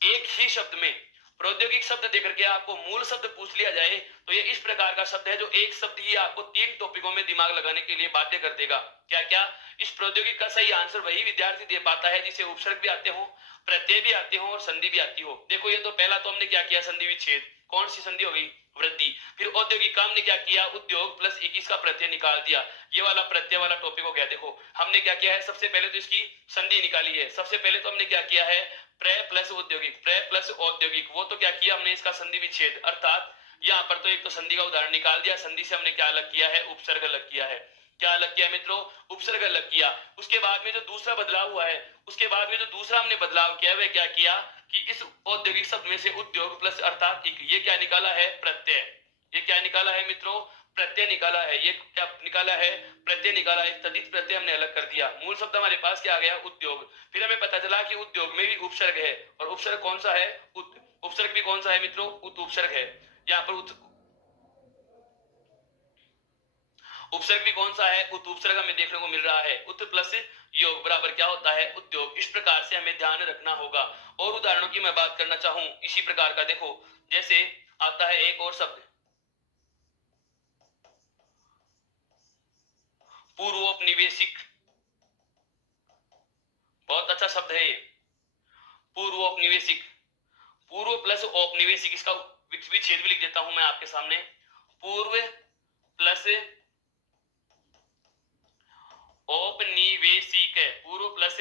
एक ही शब्द में प्रौद्योगिक शब्द देकर के आपको मूल शब्द पूछ लिया जाए तो ये इस प्रकार का शब्द है जो एक शब्द ही आपको तीन टॉपिकों में दिमाग लगाने के लिए बाध्य कर देगा। क्या क्या, इस प्रौद्योगिक का सही आंसर वही विद्यार्थी दे पाता है जिसे उपसर्ग भी आते हो, प्रत्यय भी आते हो और संधि भी आती हो। देखो ये तो पहला तो हमने क्या किया, संधि विच्छेद। कौन सी संधि हो गई, वृद्धि। फिर औद्योगिक काम ने क्या किया, उद्योग प्लस 21 का प्रत्यय निकाल दिया। ये वाला प्रत्यय वाला टॉपिक हो गया। देखो हमने क्या किया है, सबसे पहले तो इसकी संधि निकाली है। सबसे पहले तो हमने क्या किया है, प्रे प्लस औद्योगिक, प्रे प्लस औद्योगिक, वो तो क्या किया हमने, इसका संधि विच्छेद। अर्थात यहाँ पर तो एक तो संधि का उदाहरण निकाल दिया, संधि से हमने क्या अलग किया है, उपसर्ग अलग किया है। क्या अलग किया मित्रों? उपसर्ग अलग किया। उसके बाद में जो दूसरा बदलाव हुआ है, उसके बाद में जो दूसरा हमने बदलाव किया वह क्या किया कि इस औद्योगिक शब्द में से उद्योग प्लस अर्थात इक, ये क्या निकाला है? प्रत्यय। ये क्या निकाला है मित्रों? प्रत्यय निकाला है। ये क्या निकाला है? प्रत्यय निकाला है। तद्धित प्रत्यय हमने अलग कर दिया। मूल शब्द हमारे पास क्या आ गया? उद्योग। फिर हमें पता चला कि उद्योग में भी उपसर्ग है, और उपसर्ग कौन सा है? उपसर्ग भी कौन सा है मित्रों? उपसर्ग है। यहाँ पर उपसर्ग भी कौन सा है? उपसर्ग हमें देखने को मिल रहा है। उत प्लस योग बराबर क्या होता है? उद्योग। इस प्रकार से हमें ध्यान रखना होगा। और उदाहरणों की मैं बात करना चाहूं इसी प्रकार का, देखो जैसे आता है एक और शब्द पूर्वोपनिवेशिक। बहुत अच्छा शब्द है ये, पूर्वोपनिवेशिक। पूर्व प्लस औपनिवेशिक, इसका विच्छेद भी लिख देता हूं मैं आपके सामने। पूर्व प्लस औपनिवेशिक है, पूर्व प्लस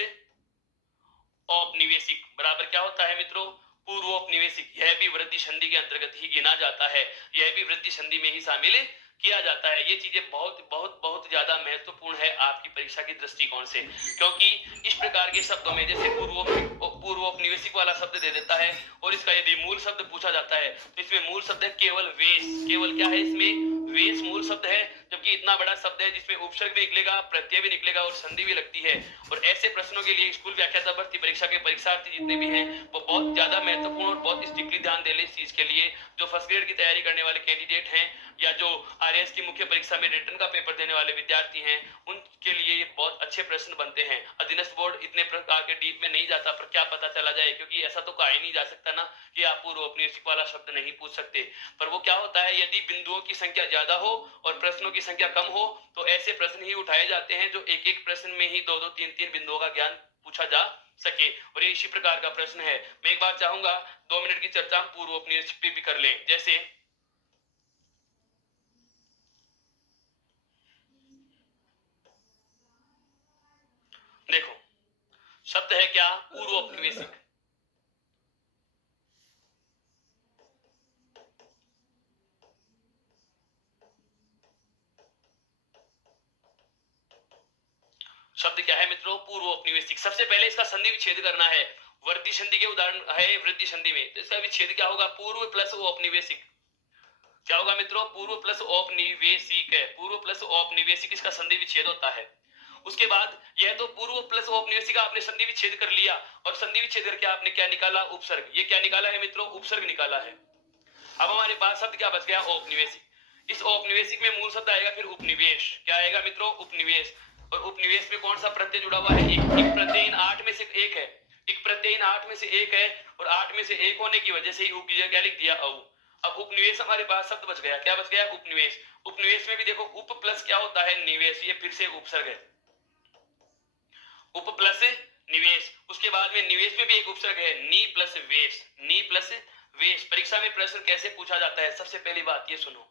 औपनिवेशिक बराबर क्या होता है मित्रों? पूर्वोपनिवेशिक। यह भी वृद्धि संधि के अंतर्गत ही गिना जाता है, यह भी वृद्धि संधि में ही शामिल किया जाता है। ये चीजें बहुत बहुत बहुत ज्यादा महत्वपूर्ण है आपकी परीक्षा के दृष्टिकोण से, क्योंकि इस प्रकार के शब्दों में जैसे पूर्वोपनिवेशिक वाला शब्द दे देता है, और इसका यदि मूल शब्द पूछा जाता है तो इसमें मूल शब्द है केवल वेश। केवल क्या है इसमें? वेश मूल शब्द है। जबकि इतना बड़ा शब्द है जिसमें उपसर्ग भी निकलेगा, प्रत्यय भी निकलेगा और संधि भी लगती है। और ऐसे प्रश्नों के लिए स्कूल व्याख्याता भर्ती परीक्षा के परीक्षार्थी जितने भी हैं वो बहुत ज्यादा महत्वपूर्ण और बहुत स्ट्रिक्टली ध्यान दे ले इस चीज के लिए। जो फर्स्ट ग्रेड की तैयारी करने वाले कैंडिडेट हैं या जो आरएएस की मुख्य परीक्षा में रिटर्न का पेपर देने वाले विद्यार्थी हैं, उनके लिए ये बहुत अच्छे प्रश्न बनते हैं। अधीनस्थ बोर्ड इतने प्रकार के डीप में नहीं जाता, पर क्या पता चला जाए, क्योंकि ऐसा तो कहा ही नहीं जा सकता ना कि आप पूर्वोपनिवेशिक वाला शब्द नहीं पूछ सकते। पर वो क्या होता है, यदि बिंदुओं की संख्या ज्यादा हो और प्रश्नों की संख्या कम हो तो ऐसे प्रश्न ही उठाए जाते हैं जो एक एक प्रश्न में ही दो दो तीन तीन बिंदुओं का ज्ञान पूछा जा सके। और ये इसी प्रकार का प्रश्न है। मैं एक बात चाहूंगा, 2 मिनट की चर्चा हम पूर्वोपनिवेशिक पे भी कर लें। जैसे देखो शब्द है क्या? पूर्वोपनिवेशिक। शब्द क्या है मित्रों? पूर्वोपनिवेशिक। सबसे पहले इसका संधि विच्छेद करना है। वृद्धि संधि के उदाहरण है वृद्धि संधि में, तो इसका विच्छेद क्या होगा? पूर्व प्लस औपनिवेशिक। क्या होगा मित्रों? पूर्व प्लस औपनिवेशिक है। पूर्व प्लस औपनिवेशिक इसका संधि विच्छेद होता है। उसके बाद यह तो पूर्व प्लस औपनिवेशिक आपने संधि विच्छेद कर लिया, और संधि विच्छेद करके आपने क्या निकाला? उपसर्ग। ये क्या निकाला है मित्रों? उपसर्ग निकाला है। अब हमारे पास शब्द क्या बच गया? औपनिवेशिक। इस औपनिवेशिक में मूल शब्द आएगा फिर उपनिवेश। क्या आएगा मित्रों? उपनिवेश। और उपनिवेश में कौन सा प्रत्यय जुड़ा हुआ है? एक प्रत्यय इन 8 में से एक है। एक प्रत्यय इन 8 में से एक है, और 8 में से एक होने की वजह से ही क्या लिख दिया? औ। अब उपनिवेश हमारे पास शब्द बच गया। क्या बच गया? उपनिवेश। उपनिवेश में भी देखो उप प्लस क्या होता है? निवेश। ये फिर से उपसर्ग है। उप प्लस निवेश। उसके बाद में निवेश में भी एक उपसर्ग है, नी प्लस वेश। नी प्लस वेश। परीक्षा में प्रश्न कैसे पूछा जाता है? सबसे पहली बात ये सुनो,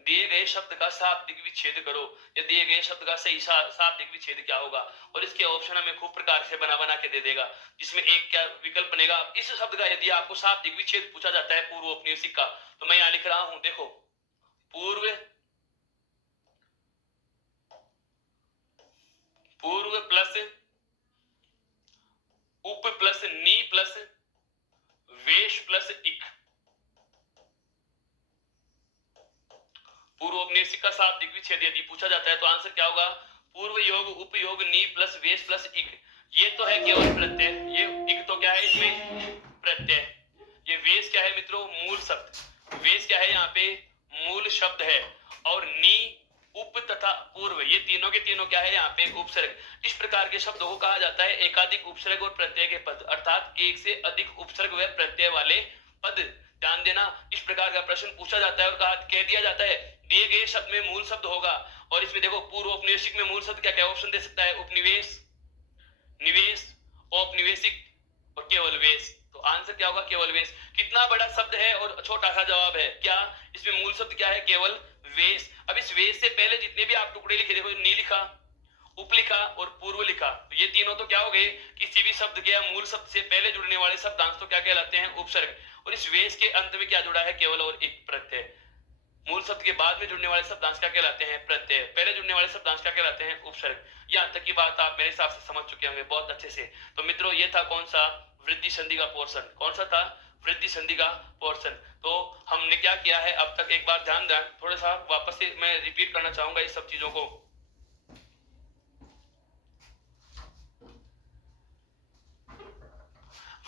दिए गए शब्द का शाब्दिक विच्छेद करो। या दिए गए शब्द का सही शाब्दिक विच्छेद क्या होगा? और इसके ऑप्शन हमें खूब प्रकार से बना बना के दे देगा, जिसमें एक क्या विकल्प बनेगा? इस शब्द का यदि आपको शाब्दिक विच्छेद पूछा जाता है पूर्वोपनिवेशिक का, तो मैं यहां लिख रहा हूं, देखो पूर्व प्लस उप प्लस नी प्लस वेश प्लस इक। पूर्वोपनिवेशिक का शाब्दिक विच्छेद यदि पूछा जाता है तो आंसर क्या होगा? पूर्व योग उपयोग नी प्लस वेश प्लस इक। ये तो है केवल प्रत्यय, ये इक तो क्या है इसमें? प्रत्यय। ये वेश क्या है मित्रों? मूल शब्द। वेश क्या है? यहाँ पे मूल शब्द है। और नी, उप तथा पूर्व, ये तीनों के तीनों क्या है? यहाँ पे उपसर्ग। इस प्रकार के शब्दों को कहा जाता है एकाधिक उपसर्ग और प्रत्यय के पद, अर्थात एक से अधिक उपसर्ग व प्रत्यय वाले पद। ध्यान देना, इस प्रकार का प्रश्न पूछा जाता है और कह दिया जाता है दिए गए शब्द में मूल शब्द होगा। और इसमें देखो पूर्व औपनिवेशिक में मूल शब्द क्या क्या ऑप्शन दे सकता है? उपनिवेश, निवेश, औपनिवेशिक और केवल वेश। तो आंसर क्या होगा? केवल वेश। कितना बड़ा शब्द है और छोटा सा जवाब है। क्या इसमें मूल शब्द क्या है? केवल वेश। अब इस वेश से पहले जितने भी आप टुकड़े लिखे, देखो नी लिखा, उप लिखा और पूर्व लिखा, तो ये तीनों तो क्या हो गए? किसी भी शब्द के मूल शब्द से पहले जुड़ने वाले शब्दांश तो क्या कहलाते हैं? उपसर्ग। और इस वेश के अंत में क्या जुड़ा है? केवल और एक प्रत्यय। मूल शब्द के बाद में जुड़ने वाले शब्दांश क्या कहलाते हैं? प्रत्यय। पहले जुड़ने वाले शब्दांश क्या कहलाते हैं? उपसर्ग। यहाँ तक की बात आप मेरे हिसाब से समझ चुके होंगे बहुत अच्छे से। तो मित्रों ये था कौन सा? वृद्धि संधि का पोर्शन। कौन सा था? वृद्धि संधि का पोर्शन। तो हमने क्या किया है अब तक, एक बार ध्यान दें, थोड़ा सा वापस से मैं रिपीट करना चाहूंगा इस सब चीजों को।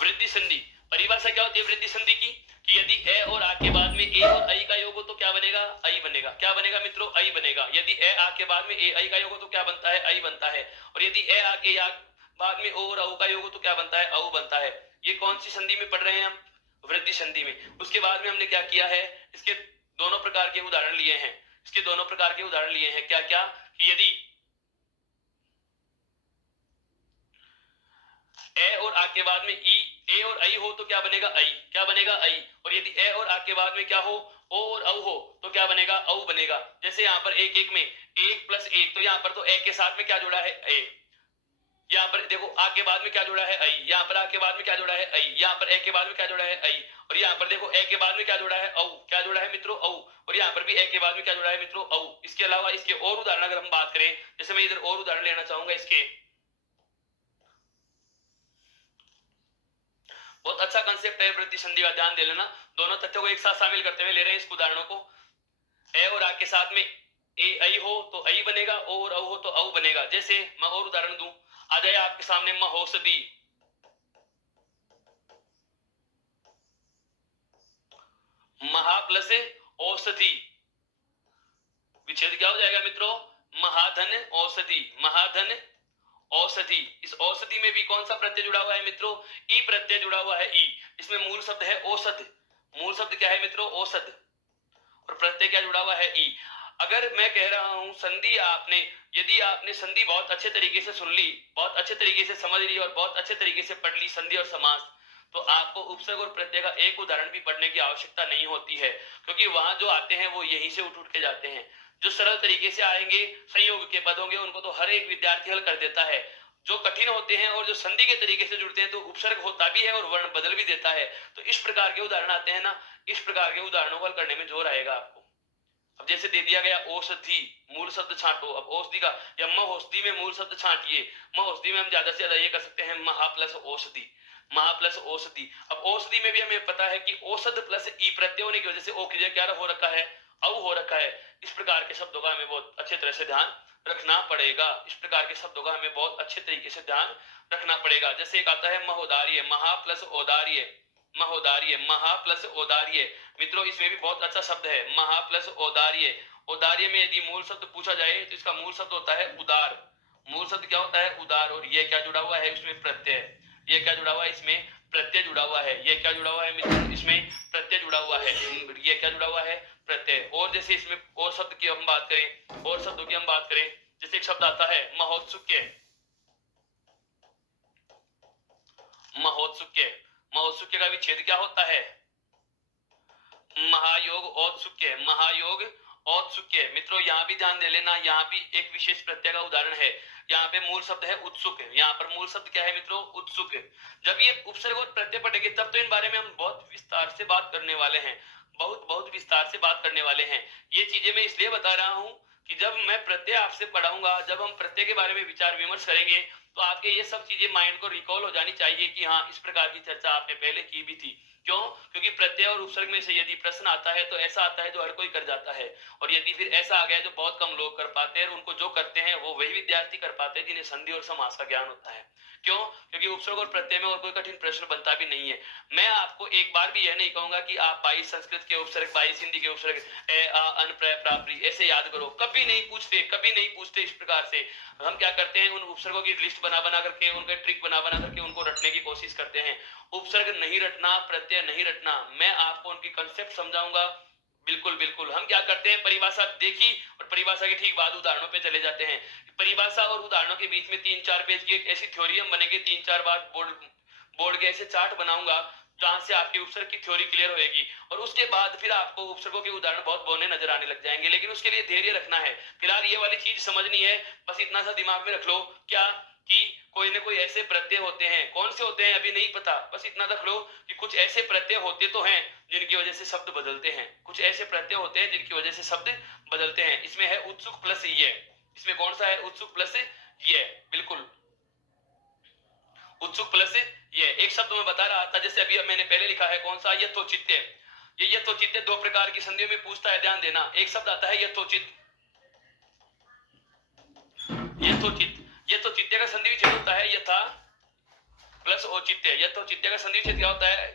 वृद्धि संधि परिभाषा क्या होती है वृद्धि संधि की? कि यदि ए और आ के बाद में ए और आई का योग हो तो क्या बनेगा? आई बनेगा। क्या बनेगा मित्रों? आई बनेगा। यदि ए आ के बाद में ए आई का योग हो तो क्या बनता है? आई बनता है। और यदि ए आ के या बाद में ओ और औ का योग हो तो क्या बनता है? औ बनता है। ये कौन सी संधि में पढ़ रहे हैं हम? वृद्धि संधि में। उसके बाद में हमने क्या किया है? इसके दोनों प्रकार के उदाहरण लिए हैं। इसके दोनों प्रकार के उदाहरण लिए हैं। क्या क्या? कि यदि ए और आ के बाद में ई ए और आई हो तो क्या बनेगा? आई। क्या बनेगा? आई। और यदि ए और आ के बाद में क्या हो? ओ और औ हो तो क्या बनेगा? औ बनेगा। जैसे यहाँ पर एक एक में एक प्लस एक, तो यहाँ पर तो ए के साथ में क्या जुड़ा है? ए। यहाँ पर देखो आ के बाद में क्या जुड़ा है? आई। यहाँ पर आ के बाद में क्या जुड़ा है? आई। यहाँ पर ए के बाद में क्या जुड़ा है? आई। और यहाँ पर देखो ए के बाद में क्या जुड़ा है? औ। क्या जुड़ा है मित्रों? औ। और यहाँ पर भी ए के बाद में क्या जुड़ा है मित्रों? औ। इसके अलावा इसके और उदाहरण अगर हम बात करें, जैसे मैं इधर और उदाहरण लेना चाहूंगा इसके। बहुत अच्छा कंसेप्ट है वृद्धि संधि का, ध्यान दे लेना। दोनों तथ्यों को एक साथ शामिल करते हुए ले रहे हैं इस उदाहरणों को। ए और आ के साथ में ए आई हो तो आई बनेगा, ओ और औ हो तो औ बनेगा। जैसे मैं और उदाहरण दूं, आ जाए आपके सामने महौषधि। महा प्लस औषधि, विच्छेद क्या हो जाएगा मित्रों? महाधन औषधि। महाधन औषधि। इस औषधि में भी कौन सा प्रत्यय जुड़ा हुआ है मित्रों? ई प्रत्यय जुड़ा हुआ है। ई। इसमें मूल शब्द है औषध। मूल शब्द क्या है मित्रों? औषध। और प्रत्यय क्या जुड़ा हुआ है? ई। अगर मैं कह रहा हूं संधि, आपने यदि आपने संधि बहुत अच्छे तरीके से सुन ली, बहुत अच्छे तरीके से समझ ली और बहुत अच्छे तरीके से पढ़ ली संधि और समास, तो आपको उपसर्ग और प्रत्यय का एक उदाहरण भी पढ़ने की आवश्यकता नहीं होती है, क्योंकि वहां जो आते हैं वो यहीं से उठ के जाते हैं। जो सरल तरीके से आएंगे, संयोग के पद होंगे, उनको तो हर एक विद्यार्थी हल कर देता है। जो कठिन होते हैं और जो संधि के तरीके से जुड़ते हैं तो उपसर्ग होता भी है और वर्ण बदल भी देता है। तो इस प्रकार के उदाहरण आते हैं ना, इस प्रकार के उदाहरणों को हल करने में जोर आएगा आपको। अब जैसे दे दिया गया औषधि, मूल शब्द छांटो। अब औषधि का या महौषधि में मूल शब्द छांटिए। महौषधि में हम ज्यादा से ज्यादा ये कर सकते हैं महा प्लस औषधि। महा प्लस औषधि। अब औषधि में भी हमें पता है कि औषध प्लस ई प्रत्यय होने की वजह से ओ की जगह क्या हो रखा है? औ हो रखा है। इस प्रकार के शब्दों का हमें बहुत अच्छे तरह से ध्यान रखना पड़ेगा। इस प्रकार के शब्दों का हमें बहुत अच्छे तरीके से ध्यान रखना पड़ेगा। जैसे एक आता है महोदार्य, महा प्लस औदार्य। महोदार्य, महा प्लस औदार्य। मित्रों इसमें भी बहुत अच्छा शब्द है, महा प्लस औदार्य। औदार्य में यदि मूल शब्द पूछा जाए तो इसका मूल शब्द होता है उदार। मूल शब्द क्या होता है? उदार। और ये क्या जुड़ा हुआ है इसमें? प्रत्यय। ये क्या जुड़ा हुआ है इसमें? प्रत्यय जुड़ा हुआ है। ये क्या जुड़ा हुआ है मित्रों? इसमें प्रत्यय जुड़ा हुआ है। ये क्या जुड़ा हुआ है? प्रत्यय। और जैसे इसमें और शब्द की हम बात करें, और शब्दों की हम बात करें, जैसे एक शब्द आता है महोत्सुक्य। महोत्सुक्य। महोत्सुक्य का विच्छेद क्या होता है? महायोग औत्सुक्य। महायोग औत्सुक्य। मित्रों यहाँ भी ध्यान दे लेना, यहाँ भी एक विशेष प्रत्यय का उदाहरण है। यहाँ पे मूल शब्द है उत्सुक। यहाँ पर मूल शब्द क्या है मित्रों? उत्सुक। जब ये उपसर्ग और प्रत्यय पढ़ेंगे तब तो इन बारे में हम बहुत विस्तार से बात करने वाले हैं। बहुत बहुत विस्तार से बात करने वाले हैं। ये चीजें मैं इसलिए बता रहा हूं कि जब मैं प्रत्यय आपसे पढ़ाऊंगा, जब हम प्रत्यय के बारे में विचार विमर्श करेंगे, तो आपके ये सब चीजें माइंड को रिकॉल हो जानी चाहिए कि हाँ इस प्रकार की चर्चा आपने पहले की भी थी। क्यों? क्योंकि प्रत्यय और उपसर्ग में से यदि प्रश्न आता है तो ऐसा आता है जो हर कोई कर जाता है, और यदि फिर ऐसा आ गया जो बहुत कम लोग कर पाते हैं, और उनको जो करते हैं वो वही विद्यार्थी कर पाते हैं जिन्हें संधि और समास का ज्ञान होता है। क्यों? क्योंकि उपसर्ग और प्रत्यय में और कोई कठिन प्रश्न बनता भी नहीं है। मैं आपको एक बार भी यह नहीं कहूंगा कि आप 22 संस्कृत के उपसर्ग, 22 हिंदी के उपसर्ग ए आ अन प्र प्राप्री ऐसे याद करो। कभी नहीं पूछते, कभी नहीं पूछते। इस प्रकार से हम क्या करते हैं, उन उपसर्गों की लिस्ट बना बना करके, उनका ट्रिक बना बना करके उनको रटने की कोशिश करते हैं। उपसर्ग नहीं रटना, प्रत्यय नहीं रटना। मैं आपको उनकी कंसेप्ट समझाऊंगा। बिल्कुल बिल्कुल। हम क्या करते हैं, परिभाषा देखी और परिभाषा के ठीक बाद उदाहरणों पे चले जाते हैं। परिभाषा और उदाहरणों के बीच में 3-4 पेज की एक ऐसी थ्योरी हम बनेंगे, 3-4 बार बोर्ड के ऐसे चार्ट बनाऊंगा जहां से आपकी उपसर्ग की थ्योरी क्लियर होगी, और उसके बाद फिर आपको उपसर्गों के उदाहरण बहुत बोने नजर आने लग जाएंगे। लेकिन उसके लिए धैर्य रखना है। फिलहाल ये वाली चीज समझनी है, बस इतना सा दिमाग में रख लो क्या, कि कोई ना कोई ऐसे प्रत्यय होते हैं, कौन से होते हैं अभी नहीं पता, बस इतना रख लो कि कुछ ऐसे प्रत्यय होते तो हैं जिनकी वजह से शब्द बदलते हैं, कुछ ऐसे प्रत्यय होते हैं जिनकी वजह से शब्द बदलते हैं। इसमें है उत्सुक प्लस ये, इसमें कौन सा है, उत्सुक प्लस ये, बिल्कुल उत्सुक प्लस ये। एक शब्द मैं बता रहा था, जैसे अभी मैंने पहले लिखा है कौन सा, यथोचित्य। ये यथोचित्य दो प्रकार की संधियों में पूछता है, ध्यान देना। एक शब्द आता है यथोचित, यथोचित, यथोचित्य का संधि विच्छेद होता है यथा प्लस औचित्य। यथोचित्य का संधि विच्छेद क्या होता है,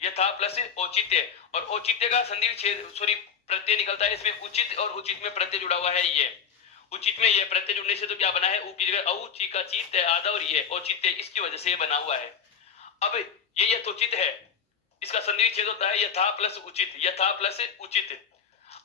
यथा प्लस औचित्य। और औचित्य का संधि विच्छेद सॉरी प्रत्यय निकलता है, इसमें उचित और उचित में प्रत्यय जुड़ा हुआ है ये। उचित में ये प्रत्यय जुड़ने से तो क्या बना है, उ की जगह औ, ची का चित है आधा, और ये औचित्य, इसकी वजह से ये बना हुआ है। अब ये यथोचित है, इसका संधि विच्छेद होता है यथा प्लस उचित, यथा प्लस उचित।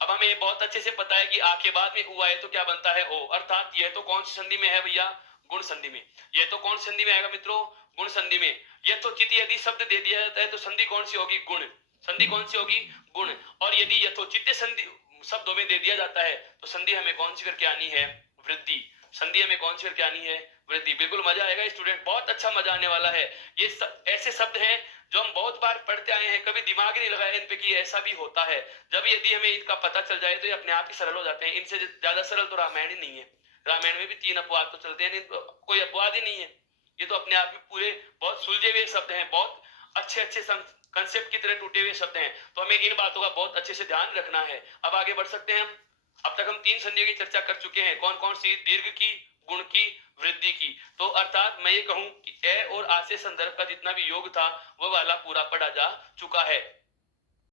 अब हमें ये बहुत अच्छे से पता है कि आ के बाद में उ आए तो क्या बनता है ओ, अर्थात यह तो कौन सी संधि में है भैया, गुण संधि में। यह तो कौन संधि में आएगा मित्रों, गुण संधि में। यथोचित यदि शब्द दे दिया जाता है तो संधि कौन सी होगी, गुण। संधि कौन सी होगी, गुण। और यदि यथोचित संधि शब्दों में दे दिया जाता है तो संधि हमें कौन सी करके आनी है, वृद्धि। संधि हमें कौन सी करके आनी है, वृद्धि। बिल्कुल मजा आएगा स्टूडेंट, बहुत अच्छा मजा आने वाला है। ये ऐसे शब्द हैं जो हम बहुत बार पढ़ते आए हैं, कभी दिमाग ही नहीं लगाया इन पे कि ऐसा भी होता है। जब यदि हमें इनका पता चल जाए तो ये अपने आप ही सरल हो जाते हैं। इनसे ज्यादा सरल तो रामायण ही नहीं है। रामायण में भी 3 अपवाद तो चलते हैं, कोई अपवाद ही नहीं है। ये तो अपने आप में पूरे बहुत सुलझे हुए शब्द हैं, बहुत अच्छे अच्छे कंसेप्ट की तरह टूटे हुए शब्द हैं। तो हमें इन बातों का बहुत अच्छे से ध्यान रखना है। अब आगे बढ़ सकते हैं हम। अब तक हम 3 संधियों की चर्चा कर चुके हैं, कौन कौन सी, दीर्घ की, गुण की, वृद्धि की। तो अर्थात मैं ये कहूं कि ए और आ से संदर्भ का जितना भी योग था वो वाला पूरा पढ़ा जा चुका है।